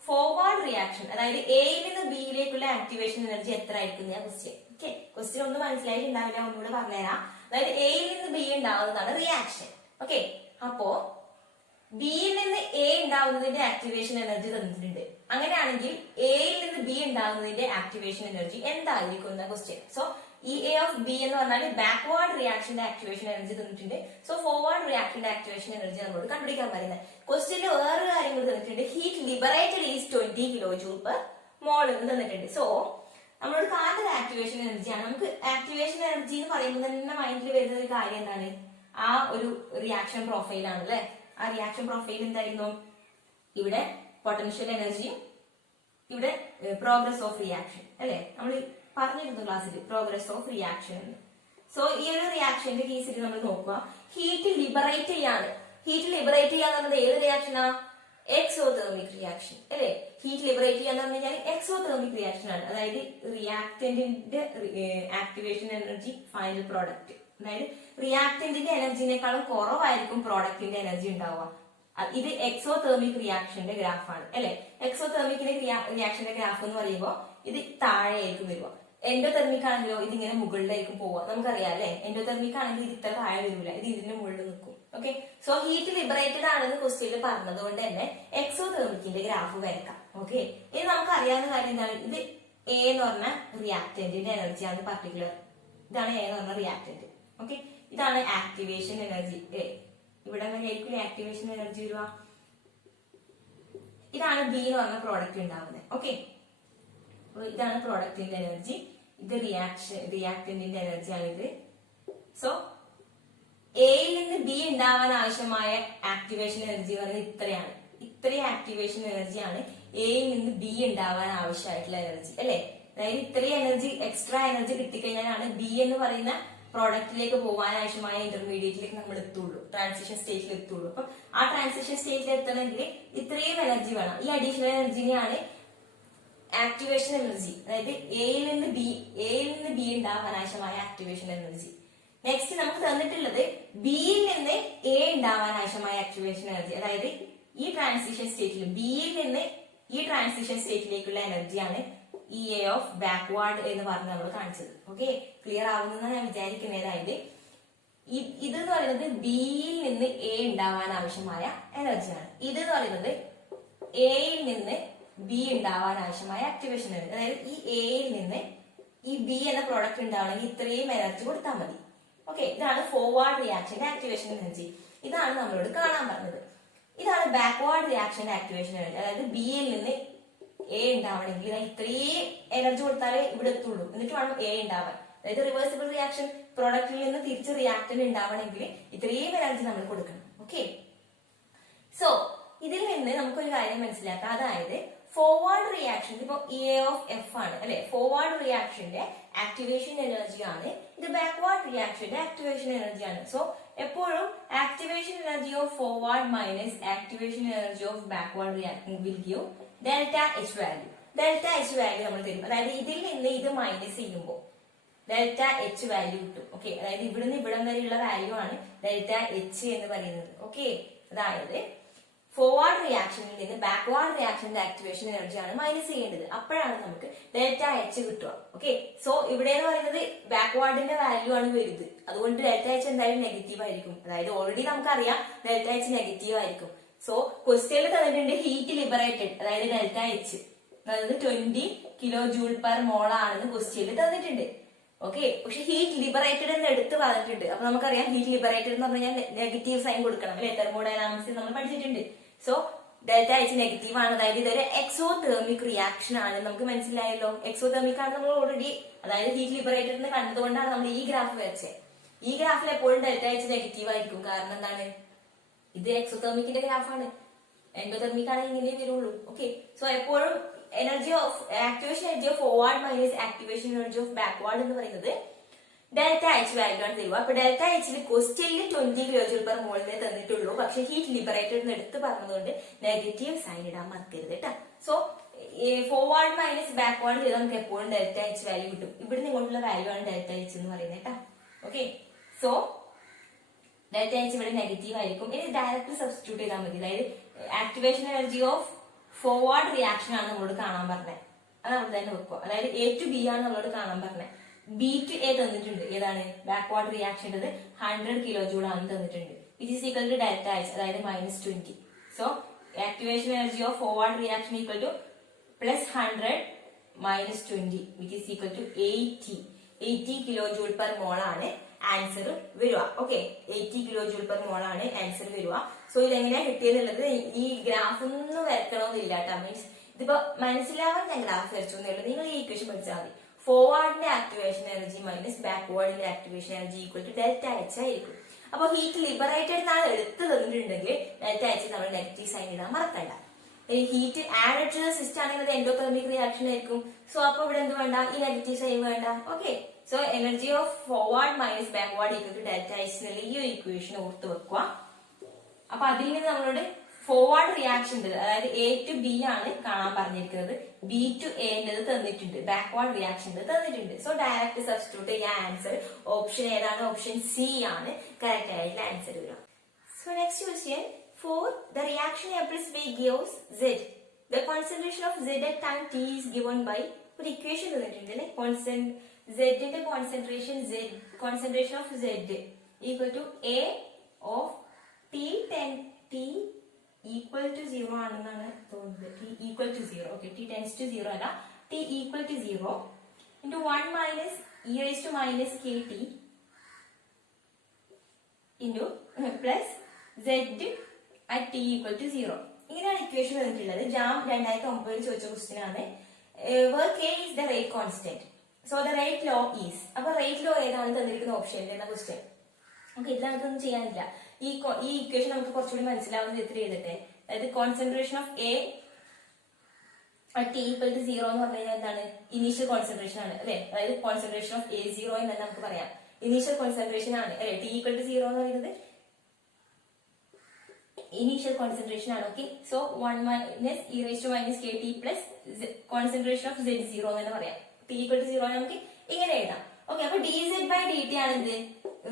forward reaction, അതായത് എയിൽ നിന്ന് ബിയിലേക്കുള്ള ആക്ടിവേഷൻ എനർജി എത്ര ആയിരിക്കും? ക്വസ്റ്റ്യൻ. ഓക്കെ, ക്വസ്റ്റ്യൻ ഒന്നും മനസ്സിലായിട്ടുണ്ടാവില്ല, ഒന്നുകൂടെ പറഞ്ഞുതരാം. അതായത് എയിൽ നിന്ന് ബി ഉണ്ടാവുന്നതാണ് റിയാക്ഷൻ. ഓക്കെ, അപ്പോ ബിയിൽ നിന്ന് എ ഉണ്ടാവുന്നതിന്റെ ആക്ടിവേഷൻ എനർജി തന്നിട്ടുണ്ട്. അങ്ങനെയാണെങ്കിൽ എയിൽ നിന്ന് ബി ഉണ്ടാകുന്നതിന്റെ ആക്ടിവേഷൻ എനർജി എന്തായിരിക്കും എന്ന question. So EA of B എന്ന് പറഞ്ഞാൽ ബാക്ക്വേർഡ് റിയാക്ഷന്റെ ആക്ടിവേഷൻ എനർജി തന്നിട്ടുണ്ട്. സോ ഫോർവേഡ് റിയാക്ഷന്റെ ആക്ടിവേഷൻ എനർജി നമ്മളോട് കണ്ടുപിടിക്കാൻ പറയുന്നത്. ക്വസ്റ്റ്യനിൽ വേറെ കാര്യങ്ങൾ തന്നിട്ടുണ്ട്. ഹീറ്റ് ലിബറേറ്റഡ് ഈസ് 20 kJ/mol എന്ന് തന്നിട്ടുണ്ട്. സോ നമ്മളോട് കാണുന്നത് ആക്ടിവേഷൻ എനർജിയാണ്. നമുക്ക് ആക്ടിവേഷൻ എനർജി എന്ന് പറയുമ്പോൾ തന്നെ മൈൻഡിൽ വരുന്ന ഒരു കാര്യം എന്താണ്? ആ ഒരു റിയാക്ഷൻ പ്രൊഫൈലാണ് അല്ലെ. ആ റിയാക്ഷൻ പ്രൊഫൈൽ എന്തായിരുന്നു? ഇവിടെ പൊട്ടൻഷ്യൽ എനർജിയും ഇവിടെ പ്രോഗ്രസ് ഓഫ് റിയാക്ഷൻ അല്ലെ. നമ്മൾ പറഞ്ഞിരുന്നു ക്ലാസ്സിൽ പ്രോഗ്രസ് ഓഫ് റിയാക്ഷൻ എന്ന്. സോ ഈ ഒരു റിയാക്ഷന്റെ കേസിൽ നമ്മൾ നോക്കുക, ഹീറ്റ് ലിബറേറ്റ് ചെയ്യാണ്. ഹീറ്റ് ലിബറേറ്റ് ചെയ്യാന്ന് പറഞ്ഞത് ഏത് റിയാക്ഷനാ? എക്സോതെർമിക് റിയാക്ഷൻ അല്ലെ. ഹീറ്റ് ലിബറേറ്റ് ചെയ്യാന്ന് പറഞ്ഞു കഴിഞ്ഞാൽ എക്സോതെർമിക് റിയാക്ഷൻ ആണ്. അതായത് റിയാക്ടന്റിന്റെ ആക്ടിവേഷൻ എനർജി ഫൈനൽ പ്രോഡക്റ്റ്, അതായത് റിയാക്ടന്റിന്റെ എനർജിനേക്കാളും കുറവായിരിക്കും പ്രോഡക്റ്റിന്റെ എനർജി ഉണ്ടാവുക. ഇത് എക്സോതെർമിക് റിയാക്ഷന്റെ ഗ്രാഫാണ് അല്ലെ. എക്സോതെർമിക്കിന്റെ റിയാക്ഷന്റെ ഗ്രാഫ് എന്ന് പറയുമ്പോൾ ഇത് താഴെയായിരിക്കും വരിക. എൻഡോതെർമിക് ആണെങ്കിലോ ഇതിങ്ങനെ മുകളിലായിരിക്കും പോവുക. നമുക്കറിയാം അല്ലെ. എൻഡോതെർമിക് ആണെങ്കിൽ ഇത് ഇത്ര താഴെ വരില്ല, ഇത് ഇതിന്റെ മുകളിൽ നിൽക്കും. ഓക്കെ, സോ ഹീറ്റ് ലിബറേറ്റഡ് ആണെന്ന് ക്വസ്റ്റ്യനിൽ പറഞ്ഞത് കൊണ്ട് തന്നെ എക്സോതെർമിക്കിന്റെ ഗ്രാഫ് വരക്കാം. ഓക്കെ, ഇനി നമുക്ക് അറിയാവുന്ന കാര്യം എന്താണ്? ഇത് എ എന്ന് പറഞ്ഞ റിയാക്ടന്റിന്റെ എനർജിയാണ് പർട്ടിക്കുലർ. ഇതാണ് എ എന്ന് പറഞ്ഞ റിയാക്ടന്റ്. ഓക്കെ, ഇതാണ് ആക്ടിവേഷൻ എനർജി. ഇവിടെ എങ്ങനെയായിരിക്കും ആക്ടിവേഷൻ എനർജി വരിക? ഇതാണ് ബി എന്ന് പറഞ്ഞ പ്രോഡക്റ്റ് ഉണ്ടാവുന്നത്. ഓക്കെ, ഇതാണ് പ്രോഡക്റ്റിന്റെ എനർജി, ഇത് റിയാക്ടന്റിന്റെ എനർജിയാണ് ഇത്. സോ എയിൽ നിന്ന് ബി ഉണ്ടാവാൻ ആവശ്യമായ ആക്ടിവേഷൻ എനർജി പറയുന്നത് ഇത്രയാണ്. ഇത്രയും ആക്ടിവേഷൻ എനർജിയാണ് എയിൽ നിന്ന് ബി ഉണ്ടാവാൻ ആവശ്യമായിട്ടുള്ള എനർജി അല്ലെ. അതായത് ഇത്രയും എനർജി, എക്സ്ട്രാ എനർജി കിട്ടിക്കഴിഞ്ഞാലാണ് ബി എന്ന് പറയുന്ന പ്രോഡക്റ്റിലേക്ക് പോകാൻ ആവശ്യമായ ഇന്റർമീഡിയറ്റിലേക്ക് നമ്മൾ എത്തുള്ളൂ, ട്രാൻസിഷൻ സ്റ്റേജിൽ എത്തുള്ളൂ. അപ്പൊ ആ ട്രാൻസിഷൻ സ്റ്റേജിൽ എത്തണമെങ്കിൽ ഇത്രയും എനർജി വേണം. ഈ അഡീഷണൽ എനർജിനെയാണ് ആക്ടിവേഷൻ എനർജി, അതായത് എയിൽ നിന്ന് ബി ഉണ്ടാവാൻ ആവശ്യമായ ആക്ടിവേഷൻ എനർജി. നെക്സ്റ്റ് നമുക്ക് തന്നിട്ടുള്ളത് ബിയിൽ നിന്ന് എ ഉണ്ടാവാൻ ആവശ്യമായ ആക്ടിവേഷൻ എനർജി, അതായത് ഈ ട്രാൻസിഷൻ സ്റ്റേറ്റിൽ ബിയിൽ നിന്ന് ഈ ട്രാൻസിഷൻ സ്റ്റേറ്റിലേക്കുള്ള എനർജിയാണ് ഇ എ ഓഫ് ബാക്ക്വാർഡ് എന്ന് പറഞ്ഞ് നമ്മൾ കാണിച്ചത്. ഓക്കെ, ക്ലിയർ ആവുന്നതാണ് ഞാൻ വിചാരിക്കുന്നത്. അതായത് ഇതെന്ന് പറയുന്നത് ബിയിൽ നിന്ന് എ ഉണ്ടാവാൻ ആവശ്യമായ എനർജിയാണ്. ഇതെന്ന് പറയുന്നത് എയിൽ നിന്ന് ബി ഉണ്ടാവാൻ ആവശ്യമായ ആക്ടിവേഷൻ എനർജി. അതായത് ഈ എയിൽ നിന്ന് ഈ ബി എന്ന പ്രോഡക്റ്റ് ഉണ്ടാവണമെങ്കിൽ ഇത്രയും എനർജി കൊടുത്താൽ മതി. ഓക്കെ, ഇതാണ് ഫോർവേഡ് റിയാക്ഷന്റെ ആക്ടിവേഷൻ എനർജി. ഇതാണ് നമ്മളോട് കാണാൻ പറഞ്ഞത്. ഇതാണ് ബാക്ക്വേർഡ് റിയാക്ഷന്റെ ആക്ടിവേഷൻ എനർജി. അതായത് ബിയിൽ നിന്ന് എ ഉണ്ടാവണമെങ്കിൽ ഇത്രയും എനർജി കൊടുത്താലേ ഇവിടെ എത്തുള്ളൂ, എന്നിട്ട് വേണം എ ഉണ്ടാവാൻ. അതായത് റിവേഴ്സിബിൾ റിയാക്ഷൻ പ്രോഡക്റ്റിൽ നിന്ന് തിരിച്ച് റിയാക്ടന്റ് ഉണ്ടാവണമെങ്കിൽ ഇത്രയും എനർജി നമ്മൾ കൊടുക്കണം. ഓക്കെ, സോ ഇതിൽ നിന്ന് നമുക്കൊരു കാര്യം മനസ്സിലാക്കാം. അതായത് ഫോർവേഡ് റിയാക്ഷൻ ഇപ്പൊ ഇ എ ഓഫ് എഫ് ആണ് അല്ലെ, ഫോർവേഡ് റിയാക്ഷന്റെ ആക്ടിവേഷൻ എനർജി ആണ്. ഇത് ബാക്ക്വേർഡ് റിയാക്ഷന്റെ ആക്ടിവേഷൻ എനർജി ആണ്. സോ എപ്പോഴും activation energy of forward minus activation energy of backward reaction will give delta H value. Delta H value നമ്മൾ തരും. അതായത് ഇതിൽ നിന്ന് ഇത് മൈനസ് ചെയ്യുമ്പോൾ ഡെൽറ്റ എച്ച് വാല്യൂ കിട്ടും. ഓക്കെ, അതായത് ഇവിടുന്ന് ഇവിടം വരെയുള്ള വാല്യൂ ആണ് ഡെൽറ്റ എച്ച് എന്ന് പറയുന്നത്. ഓക്കെ, അതായത് ഫോർവേഡ് റിയാക്ഷനിൽ നിന്ന് ബാക്ക്വേർഡ് റിയാക്ഷന്റെ ആക്ടിവേഷൻ എനർജിയാണ് മൈനസ് ചെയ്യേണ്ടത്. അപ്പോഴാണ് നമുക്ക് ഡെൽറ്റ എച്ച് കിട്ടുക. ഓക്കെ, സോ ഇവിടെ എന്ന് പറയുന്നത് ബാക്ക്വേർഡിന്റെ വാല്യൂ ആണ് വലുത്, അതുകൊണ്ട് ഡെൽറ്റ എച്ച് എന്തായാലും നെഗറ്റീവ് ആയിരിക്കും. അതായത് ഓൾറെഡി നമുക്കറിയാം ഡെൽറ്റ എച്ച് നെഗറ്റീവ് ആയിരിക്കും. സോ ക്വസ്റ്റ്യനിൽ തന്നിട്ടുണ്ട് ഹീറ്റ് ലിബറേറ്റഡ്, അതായത് ഡെൽറ്റ എച്ച് അതായത് 20 കിലോ ജൂൾ പെർ മോൾ ആണെന്ന് ക്വസ്റ്റ്യനിൽ തന്നിട്ടുണ്ട്. ഓക്കെ, പക്ഷെ ഹീറ്റ് ലിബറേറ്റഡ് എന്ന് എടുത്ത് പറഞ്ഞിട്ടുണ്ട്. അപ്പൊ നമുക്കറിയാം ഹീറ്റ് ലിബറേറ്റഡ് എന്ന് പറഞ്ഞാൽ നെഗറ്റീവ് സൈൻ കൊടുക്കണം അല്ലെ, തെർമോഡൈനാമിക്സിൽ നമ്മൾ പഠിച്ചിട്ടുണ്ട്. സോ ഡെൽറ്റ എച്ച് നെഗറ്റീവ് ആണ്, അതായത് ഇതൊരു എക്സോതെർമിക് റിയാക്ഷൻ ആണ്. നമുക്ക് മനസ്സിലായല്ലോ, എക്സോതെർമിക് ആണ് നമ്മൾ ഓൾറെഡി, അതായത് ഹീറ്റ് ലിബറേറ്റഡ് എന്ന് കണ്ടതുകൊണ്ടാണ് നമ്മൾ ഈ ഗ്രാഫ് വരച്ചത്. ഈ ഗ്രാഫിൽ എപ്പോഴും ഡെൽറ്റ എച്ച് നെഗറ്റീവ് ആയിരിക്കും. കാരണം എന്താണ്, ഇത് എക്സോതെർമിക്കിന്റെ ഗ്രാഫാണ്. എൻഡോതെർമിക് ആണ് ഇങ്ങനെ വരുള്ളൂ. ഓക്കെ, സോ എപ്പോഴും energy of activation energy of forward minus activation energy of backward എന്ന് പറയുന്നത് ഡെൽറ്റ എച്ച് വാല്യൂ ആണ് തരുക. അപ്പൊ ഡെൽറ്റ എച്ചിൽ ക്വസ്റ്റ്യനിൽ 20 കിലോ ജൂൾ പെർ മോളിനെ തന്നിട്ടുള്ളൂ, പക്ഷെ ഹീറ്റ് ലിബറേറ്റഡ് എന്ന് എടുത്ത് പറഞ്ഞതുകൊണ്ട് നെഗറ്റീവ് സൈൻ ഇടാൻ മറക്കരുത് കേട്ടോ. സോ ഫോർവേഡ് മൈനസ് ബാക്ക്വേർഡ് ചെയ്താൽ നമുക്ക് എപ്പോഴും ഡെൽറ്റ എച്ച് വാല്യൂ കിട്ടും. ഇവിടുന്ന് ഇങ്ങോട്ടുള്ള വാല്യൂ ആണ് ഡെൽറ്റ എച്ച് എന്ന് പറയുന്നത് കേട്ടോ. ഓക്കെ, സോ ഡെൽറ്റ എച്ച് ഇവിടെ നെഗറ്റീവ് ആയിരിക്കും. ഇനി ഡയറക്റ്റ് സബ്സ്റ്റിറ്റ്യൂട്ട് ചെയ്താൽ മതി. അതായത് activation energy of forward reaction ആണ് നമ്മളോട് കാണാൻ പറഞ്ഞത്, അത് അവിടെ തന്നെ വെക്കുക. അതായത് എ ടു ബി ആണ് നമ്മളോട് കാണാൻ പറഞ്ഞത്. ബി ടു എ തന്നിട്ടുണ്ട്, ഏതാണ് ബാക്ക്വേർഡ് റിയാക്ഷൻ്റെ 100 കിലോ ജൂൾ ആണ് തന്നിട്ടുണ്ട്, which is equal to delta H, അതായത് -20. So activation energy of forward reaction equal to +100 -20 which is equal to 80 kilo joule per mole ആണ് ആൻസർ വരിക. Okay, 80 kilo joule per mole ആണ് answer വരിക. So ഇതെങ്ങനെയാ കിട്ടിയെന്നുള്ളത് ഈ graph ഒന്നും വരക്കണമെന്നില്ല കേട്ടോ. Means ഇതിപ്പോ മനസ്സിലാവാൻ ഞാൻ ഗ്രാഫ് വരച്ചു എന്നുള്ളൂ. നിങ്ങൾ ഈ ഇക്വേഷൻ പഠിച്ചാൽ മതി. ഫോർവേഡിന്റെ ആക്ടിവേഷൻ എനർജി മൈനസ് ബാക്ക്വേർഡിന്റെ activation energy equal to delta H ആയിരിക്കും. അപ്പൊ ഹീറ്റ് ലിബറേറ്റഡ് എന്നാണ് എടുത്ത് തന്നിട്ടുണ്ടെങ്കിൽ ഡെൽറ്റ എച്ച് നമ്മൾ നെഗറ്റീവ് സൈൻ ഇടാൻ മറക്കണ്ട. Heat added to the system ആണെങ്കിൽ അത് എൻഡോതെർമിക് റിയാക്ഷൻ ആയിരിക്കും. സോ അപ്പൊ ഇവിടെ എന്ത് വേണ്ട, ഈ നെഗറ്റീവ് സൈൻ വേണ്ട. Okay, so energy of forward minus backward equal to delta H എന്നുള്ള ഈ ഒരു ഇക്വേഷൻ ഓർത്ത് വെക്കുക. അപ്പൊ അതിൽ നിന്ന് നമ്മളോട് ഫോർവേഡ് റിയാക്ഷൻ അതായത് എ ടു ബി ആണ് കാണാൻ പറഞ്ഞിരിക്കുന്നത്, ബി ടു എൻ്റെത് തന്നിട്ടുണ്ട്, ബാക്ക്വേർഡ് റിയാക്ഷൻ തന്നിട്ടുണ്ട്. സോ ഡയറക്റ്റ് സബ്സ്റ്റിറ്റ്യൂട്ട് ചെയ്യാൻ ആൻസർ ഓപ്ഷൻ ഏതാണ്, ഓപ്ഷൻ സി ആണ് കറക്റ്റ് ആയിട്ടുള്ള ആൻസർ വരിക. So next question, for the reaction A plus B gives Z. The concentration of Z at time t is given by ഒരു equation തന്നിട്ടുണ്ട് അല്ലെ, Z ന്റെ concentration of Z equal to A of t equal to 0 ആണെന്നാണ് തോന്നുന്നത്. t equal to 0, okay, t tends to 0 അല്ല, t equal to 0 into 1 minus e raised to minus kt into plus Z at t equal to 0. ഇങ്ങനെയാണ് equation വന്നിട്ടുള്ളത്. Jam 2009 ചോദിച്ച question ആണ്. where k is the rate constant, so the rate law is. അപ്പൊ rate law ഏതാണ് തന്നിരിക്കുന്ന ഓപ്ഷനിൽ എന്ന question. Okay, ഇതിൽ നമുക്കൊന്നും ചെയ്യാനില്ല. ഈ ഇക്വേഷൻ നമുക്ക് കുറച്ചുകൂടി മനസ്സിലാവുന്നത് എത്ര ചെയ്തിട്ടെ, അതായത് concentration of A t equal to 0 എന്ന് പറഞ്ഞു കഴിഞ്ഞാൽ എന്താണ്, ഇനീഷ്യൽ കോൺസെൻട്രേഷൻ ആണ് അല്ലെ. അതായത് കോൺസെൻട്രേഷൻ ഓഫ് A0 എന്ന് തന്നെ നമുക്ക് പറയാം, ഇനീഷ്യൽ കോൺസെൻട്രേഷൻ ആണ് അല്ലെ. t equal to 0 എന്ന് പറയുന്നത് initial concentration ആണ്. Okay, so 1 minus e raised to minus kt plus concentration of Z0 എന്ന് പറയാം. t equal to 0 നമുക്ക് ഇങ്ങനെ എഴുതാം. ഓക്കെ, അപ്പൊ D Z by D T ആണ് എന്ത്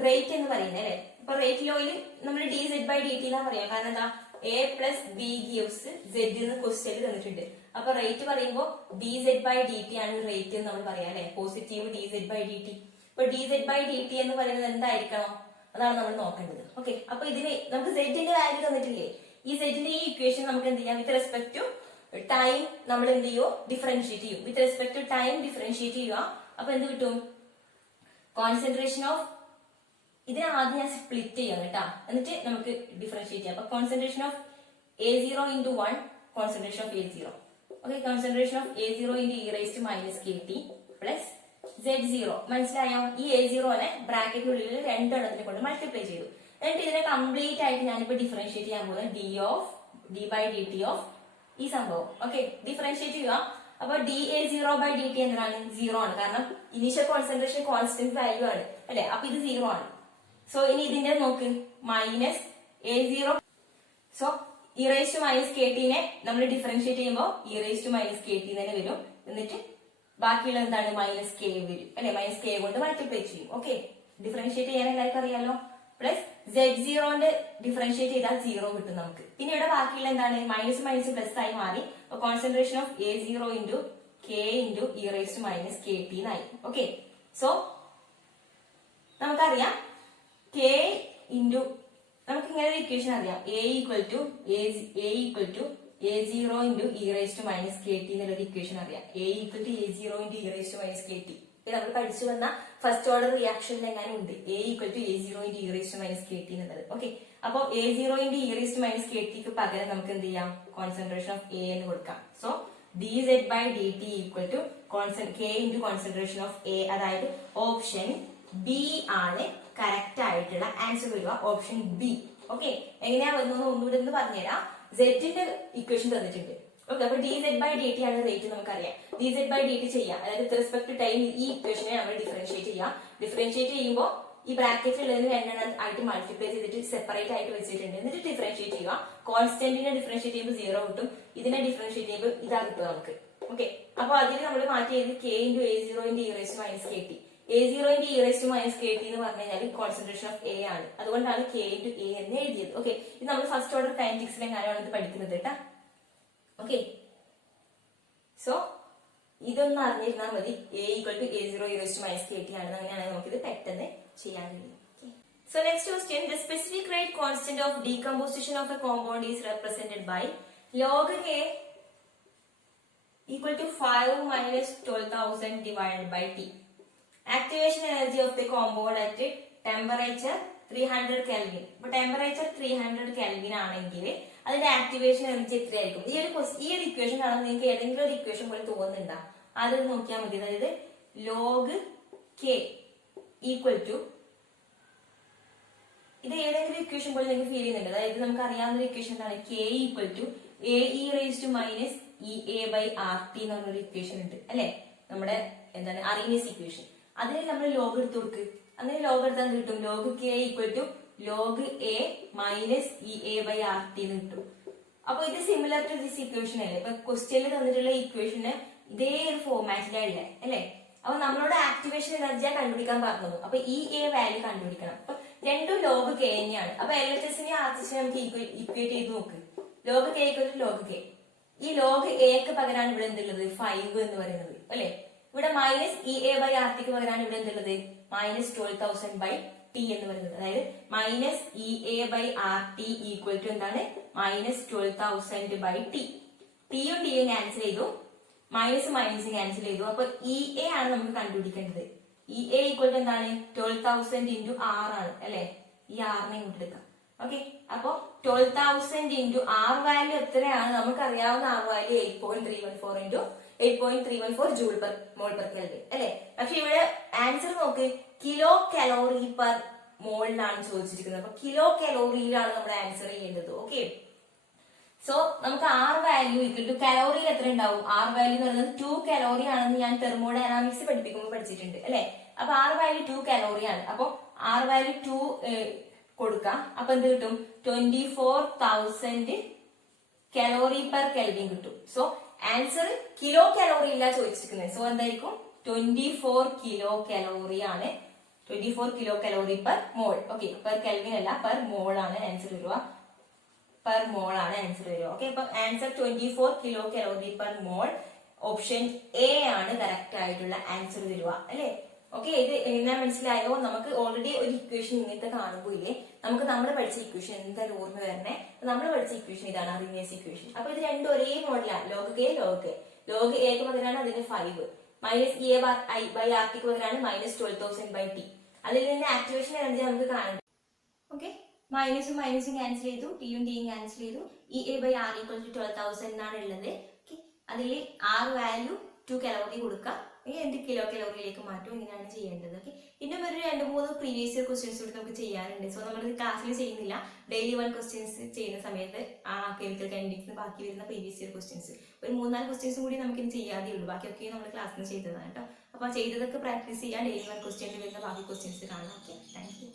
റേറ്റ് എന്ന് പറയുന്നത് അല്ലെ. അപ്പൊ റേറ്റ് ലോയിൽ നമ്മൾ D Z by D T എന്നാ പറയാം. കാരണം എന്താ, A plus B gives Z എന്ന് ക്വസ്റ്റ്യൻ തന്നിട്ടുണ്ട്. അപ്പൊ റേറ്റ് പറയുമ്പോൾ D Z by D T ആണ് റേറ്റ് എന്ന് നമ്മൾ പറയാം അല്ലെ, positive D Z by D T. ഇപ്പൊ D Z by D T എന്ന് പറയുന്നത് എന്തായിരിക്കണം, അതാണ് നമ്മൾ നോക്കേണ്ടത്. ഓക്കെ, അപ്പൊ ഇതിന് നമുക്ക് സെഡിന്റെ വാല്യൂ തന്നിട്ടില്ലേ, ഈ സെഡിന്റെ ഈ ഇക്വേഷൻ നമുക്ക് എന്ത് ചെയ്യാം, വിത്ത് റെസ്പെക്ട് ടു ടൈം നമ്മൾ എന്ത് ചെയ്യോ, ഡിഫറൻഷിയേറ്റ് ചെയ്യും. With respect to time differentiate ചെയ്യുക. അപ്പൊ എന്ത് കിട്ടും, കോൺസെൻട്രേഷൻ ഓഫ്, ഇതിനെ ആദ്യം ഞാൻ സ്പ്ലിറ്റ് ചെയ്യാം കേട്ടാ, എന്നിട്ട് നമുക്ക് ഡിഫറൻഷിയേറ്റ് ചെയ്യാം. അപ്പൊ concentration of A0 into 1, concentration of A0. Okay, concentration of A0 into e raised to minus kt plus Z0. മനസ്സിലായോ? ഈ A0നെ ബ്രാക്കറ്റിനുള്ളിൽ രണ്ടെണ്ണത്തിനെ കൊണ്ട് മൾട്ടിപ്ലൈ ചെയ്തു. എന്നിട്ട് ഇതിനെ കംപ്ലീറ്റ് ആയിട്ട് ഞാനിപ്പോ ഡിഫറൻഷിയേറ്റ് ചെയ്യാൻ പോകുന്നത് D by D T of ഈ സംഭവം. ഓക്കെ, ഡിഫറൻഷിയേറ്റ് ചെയ്യുക. അപ്പൊ dA0 by dt എന്താണ്, 0 ആണ്. കാരണം ഇനീഷ്യൽ കോൺസെൻട്രേഷൻ കോൺസ്റ്റന്റ് വാല്യൂ ആണ് അല്ലെ, അപ്പൊ ഇത് 0 ആണ്. സോ ഇനി ഇതിന്റെ നോക്ക്, minus A0. So E raise to minus K ടിനെ നമ്മൾ ഡിഫറൻഷിയേറ്റ് ചെയ്യുമ്പോൾ E raise to minus K T തന്നെ വരും. എന്നിട്ട് ബാക്കിയുള്ള എന്താണ്, മൈനസ് കെ വരും അല്ലെ, മൈനസ് കെ കൊണ്ട് മൾട്ടിപ്ലൈ ചെയ്യും. ഓക്കെ, ഡിഫറൻഷിയേറ്റ് ചെയ്യാൻ എല്ലാവർക്കും അറിയാലോ. പ്ലസ് Z0ന്റെ ഡിഫറൻഷിയേറ്റ് ചെയ്താൽ 0 കിട്ടും നമുക്ക്. പിന്നെ ഇവിടെ ബാക്കിയുള്ള എന്താണ്, മൈനസ് മൈനസ് പ്ലസ് ആയി മാറി. അപ്പൊ concentration of A0 into K into e raise to minus K T എന്നായി. ഓക്കെ, സോ നമുക്കറിയാം കെ ഇൻറ്റു, നമുക്ക് ഇങ്ങനെ ഒരു ഇക്വേഷൻ അറിയാം, A equal to A0 into e raise to minus K T എന്നുള്ളൊരു ഇക്വേഷൻ അറിയാം. A equal to A0 into e raise to minus K T. ഇത് നമ്മൾ പഠിച്ചു വന്ന ഫസ്റ്റ് ഓർഡർ റിയാക്ഷനിൽ എങ്ങനെ ഉണ്ട്, A equal to A0 into e raise to minus K t എന്നുള്ളത്. Okay, അപ്പൊ A0 into e raise to minus k ടിക്ക് പകരം നമുക്ക് എന്ത് ചെയ്യാം, കോൺസെൻട്രേഷൻ ഓഫ് A എന്ന് കൊടുക്കാം. So d Z by D t equal to k into concentration of A. അതായത് ഓപ്ഷൻ ബി ആണ് കറക്റ്റ് ആയിട്ടുള്ള ആൻസർ വരിക, ഓപ്ഷൻ ബി. ഓക്കെ, എങ്ങനെയാ വന്നു ഒന്നുകൂടെ ഒന്ന് പറഞ്ഞുതരാം. സെഡിന്റെ ഇക്വേഷൻ തന്നിട്ടുണ്ട്. ഓക്കെ, അപ്പൊ D Z by D T ആണ് റേറ്റ് നമുക്കറിയാം. D Z by D t ചെയ്യാം, അതായത് വിത്ത് റെസ്പെക്ട് ടു ടൈം ഈ ഇക്വേഷനെ നമ്മൾ ഡിഫറൻഷിയേറ്റ് ചെയ്യാം. ഡിഫറൻഷിയേറ്റ് ചെയ്യുമ്പോൾ ഈ ബ്രാക്കറ്റിലുള്ളതിന് രണ്ടെണ്ണം ആയിട്ട് മൾട്ടിപ്ലൈ ചെയ്തിട്ട് സെപ്പറേറ്റ് ആയിട്ട് വെച്ചിട്ടുണ്ട്. എന്നിട്ട് ഡിഫറൻഷിയേറ്റ് ചെയ്യുക. കോൺസ്റ്റന്റിനെ ഡിഫറൻഷിയേറ്റ് ചെയ്യുമ്പോൾ 0 കിട്ടും, ഇതിനെ ഡിഫറൻഷിയേറ്റ് ചെയ്യുമ്പോൾ ഇതാ കിട്ടും നമുക്ക്. ഓക്കെ, അപ്പൊ അതിന് നമ്മൾ മാറ്റി ചെയ്ത് k into A0 into e raise to minus K t. A0 into e raise to minus K t എന്ന് പറഞ്ഞു കഴിഞ്ഞാൽ കോൺസെൻട്രേഷൻ ഓഫ് A ആണ്. അതുകൊണ്ടാണ് കെ ഇൻറ്റു A എന്ന് എഴുതിയത്. ഓക്കെ, ഇത് നമ്മൾ ഫസ്റ്റ് ഓർഡർ കൈനറ്റിക്സിലെ കാര്യമാണ് ഇത് പഠിക്കുന്നത് കേട്ടാ. ഓക്കെ, സോ ഇതൊന്നും അറിഞ്ഞിരുന്നാൽ മതി. A equal to A0 e raise to minus K t ആണെന്ന്, അങ്ങനെയാണെങ്കിൽ നമുക്കിത് പെട്ടെന്ന് ചെയ്യാൻ കഴിയും. So next question, the specific rate constant of decomposition of a compound is represented by log K equal to 5 minus 12,000 divided by T. Activation energy of the compound at temperature 300 Kelvin. അപ്പോൾ temperature 300 Kelvin ആണെങ്കിൽ അതിന്റെ activation energy എത്രയായിരിക്കും? ഈ ഒരു equation കാണുമ്പോൾ നിങ്ങൾക്ക് ഏതെങ്കിലും ഒരു ഇക്വേഷൻ പോലെ തോന്നുന്നുണ്ടോ? അത് നോക്കിയാൽ മതി. അതായത് ലോഗ് കെ ഈക്വൽ ടു, ഇത് ഏതെങ്കിലും ഇക്വേഷൻ പോലെ നിങ്ങൾക്ക് ഫീൽ ചെയ്യുന്നുണ്ട്. അതായത് നമുക്ക് അറിയാവുന്ന ഒരു ഇക്വേഷൻ എന്താണ്, k equal to A e raise to minus E A by R T എന്ന് പറഞ്ഞൊരു ഇക്വേഷൻ ഉണ്ട് അല്ലെ, നമ്മുടെ എന്താണ് അറീനിയസ് ഇക്വേഷൻ. അതിന് നമ്മൾ ലോഗ് എടുത്ത് കൊടുക്ക്. അങ്ങനെ ലോഗ് എടുത്താൽ കിട്ടും, log k equal to log A minus E A by R T എന്ന് കിട്ടും. അപ്പൊ ഇത് സിമിലർ ടു ദിസ് ഇക്വേഷൻ അല്ലേ. ഇപ്പൊ ക്വസ്റ്റ്യനിൽ തന്നിട്ടുള്ള ഇക്വേഷന് ഇതേ ഒരു ഫോർമാറ്റിലാണ് അല്ലെ. അപ്പൊ നമ്മളോട് ആക്ടിവേഷൻ എനർജിയാ കണ്ടുപിടിക്കാൻ പറഞ്ഞത്. അപ്പൊ ഇ എ വാല്യൂ കണ്ടുപിടിക്കണം. അപ്പൊ രണ്ടും ലോഗ് കെ തന്നെയാണ്. അപ്പൊ LHS RHS നമുക്ക് ഇക്വേറ്റ് ചെയ്ത് നോക്ക്. Log k equal to log k. ഈ ലോഗ് എക്ക് പകരമാണ് ഇവിടെ എന്തുള്ളത്, 5 എന്ന് പറയുന്നത് അല്ലെ. ഇവിടെ minus E A by R ടിക്ക് പകരമാണ് ഇവിടെ എന്തുള്ളത്, മൈനസ് 12,000 ബൈ ടി എന്ന് പറയുന്നത്. അതായത് minus E A by R T equal to എന്താണ്, മൈനസ് 12,000 ബൈ ടി. ടിയും ടിയും ക്യാൻസൽ ചെയ്തു, മൈനസ് മൈനസ് ക്യാൻസൽ ചെയ്തു. അപ്പൊ ഇ എ ആണ് നമുക്ക് കണ്ടുപിടിക്കേണ്ടത്. ഇ എ ഈക്വൽ ടു എന്താണ്, 12,000 ഇൻറ്റു ആർ ആണ് അല്ലെ. ഈ ആറിനെ ഇങ്ങോട്ട് എടുക്കാം. ഓക്കെ, അപ്പൊ 12,000 ഇൻറ്റു ആർ വാല്യൂ എത്രയാണ് നമുക്കറിയാവുന്ന R value 8.314 into 8.314 joule per mole per kelvin അല്ലെ. പക്ഷെ ഇവിടെ ആൻസർ നോക്ക്, കിലോ കലോറി പെർ മോളിലാണ് ചോദിച്ചിരിക്കുന്നത്. അപ്പൊ കിലോ കലോറിയിലാണ് നമ്മുടെ ആൻസർ ചെയ്യേണ്ടത്. ഓക്കെ, സോ നമുക്ക് ആർ വാല്യൂ ഈക്വൽ ടു കലോറിയിൽ എത്ര ഉണ്ടാവും, ആർ വാല്യൂ എന്ന് പറയുന്നത് 2 കലോറി ആണെന്ന് ഞാൻ തെർമോഡൈനാമിക്സ് പഠിപ്പിക്കുമ്പോൾ പഠിച്ചിട്ടുണ്ട് അല്ലെ. അപ്പൊ ആർ വാല്യൂ 2 കലോറി ആണ്. അപ്പൊ ആർ വാല്യൂ 2 കൊടുക്കാം. അപ്പൊ എന്ത് കിട്ടും, 24,000 കലോറി പെർ കെൽവിൻ കിട്ടും. സോ ആൻസർ കിലോ കലോറി ഇല്ല ചോദിച്ചിരിക്കുന്നത്. സോ എന്തായിരിക്കും, 24 കിലോ കലോറി ആണ്. 24 kilo calorie per mole. Okay, per kelvin അല്ല, പെർ മോൾ ആണ് ആൻസർ വരിക. പെർ മോൾ ആണ് ആൻസർ വരിക. ഓക്കെ, അപ്പൊ answer 24 kilo calorie per mole. Option A ആണ് കറക്റ്റ് ആയിട്ടുള്ള ആൻസർ വരിക അല്ലെ. ഓക്കെ, ഇത് എങ്ങനെ മനസ്സിലായോ? നമുക്ക് ഓൾറെഡി ഒരു ഇക്വേഷൻ ഇങ്ങനത്തെ കാണുമ്പോൾ ഇല്ലേ, നമുക്ക് നമ്മൾ പഠിച്ച ഇക്വേഷൻ എന്തായാലും ഓർമ്മ വരണേ. നമ്മൾ പഠിച്ച ഇക്വേഷൻ ഇതാണ്, അറിഞ്ഞേഴ്സ് ഇക്വേഷൻ. അപ്പൊ ഇത് രണ്ടും ഒരേ മോഡലാണ്. ലോഗ് കെ ലോഗ് എക്ക് പകരമാണ് അതിന് 5 minus E A by R ടിക്ക് പകരമാണ് മൈനസ് 12,000 ബൈ ടി. അതിൽ നിന്ന് ആക്ടിവേഷൻ എനർജി നമുക്ക് കാണാം. ഓക്കെ, മൈനസും മൈനസും ക്യാൻസൽ ചെയ്തു, ടിയും ടിയും ക്യാൻസൽ ചെയ്തു. E A by R equal to 12,000 എന്നാണ് ഉള്ളത്. ഓക്കെ, അതിൽ ആർ വാല്യൂ 2 കലോറി കൊടുക്കുക, എന്ത് കിലോ കലോറിയിലേക്ക് മാറ്റും. ഇങ്ങനെയാണ് ചെയ്യേണ്ടത്. ഓക്കെ, പിന്നെ ഒരു 2-3 പ്രീവിയസ് ഇയർ ക്വസ്റ്റ്യൻസ് കൂടി നമുക്ക് ചെയ്യാറുണ്ട്. സോ നമ്മൾ ക്ലാസ്സിൽ ചെയ്യുന്നില്ല, ഡെയിലി 1 ക്വസ്റ്റ്യൻസ് ചെയ്യുന്ന സമയത്ത് ആ കെമിക്കൽ കൈനറ്റിക്സിന് ബാക്കി വരുന്ന പ്രീവിയസ് ഇയർ ക്വസ്റ്റ്യൻസ് ഒരു 3-4 ക്വസ്റ്റ്യൻസും കൂടി നമുക്ക് ഇനി ചെയ്യാതെ ഉള്ളൂ. ബാക്കിയൊക്കെ നമ്മൾ ക്ലാസ്സിൽ നിന്ന് ചെയ്തതാണ് കേട്ടോ. അപ്പൊ ചെയ്തതൊക്കെ പ്രാക്ടീസ് ചെയ്യാൻ, ഡെയിലി 1 ക്വസ്റ്റ്യനിൽ വരുന്ന ബാക്കി ക്വസ്റ്റ്യൻസ് കാണാം. Okay, thank you.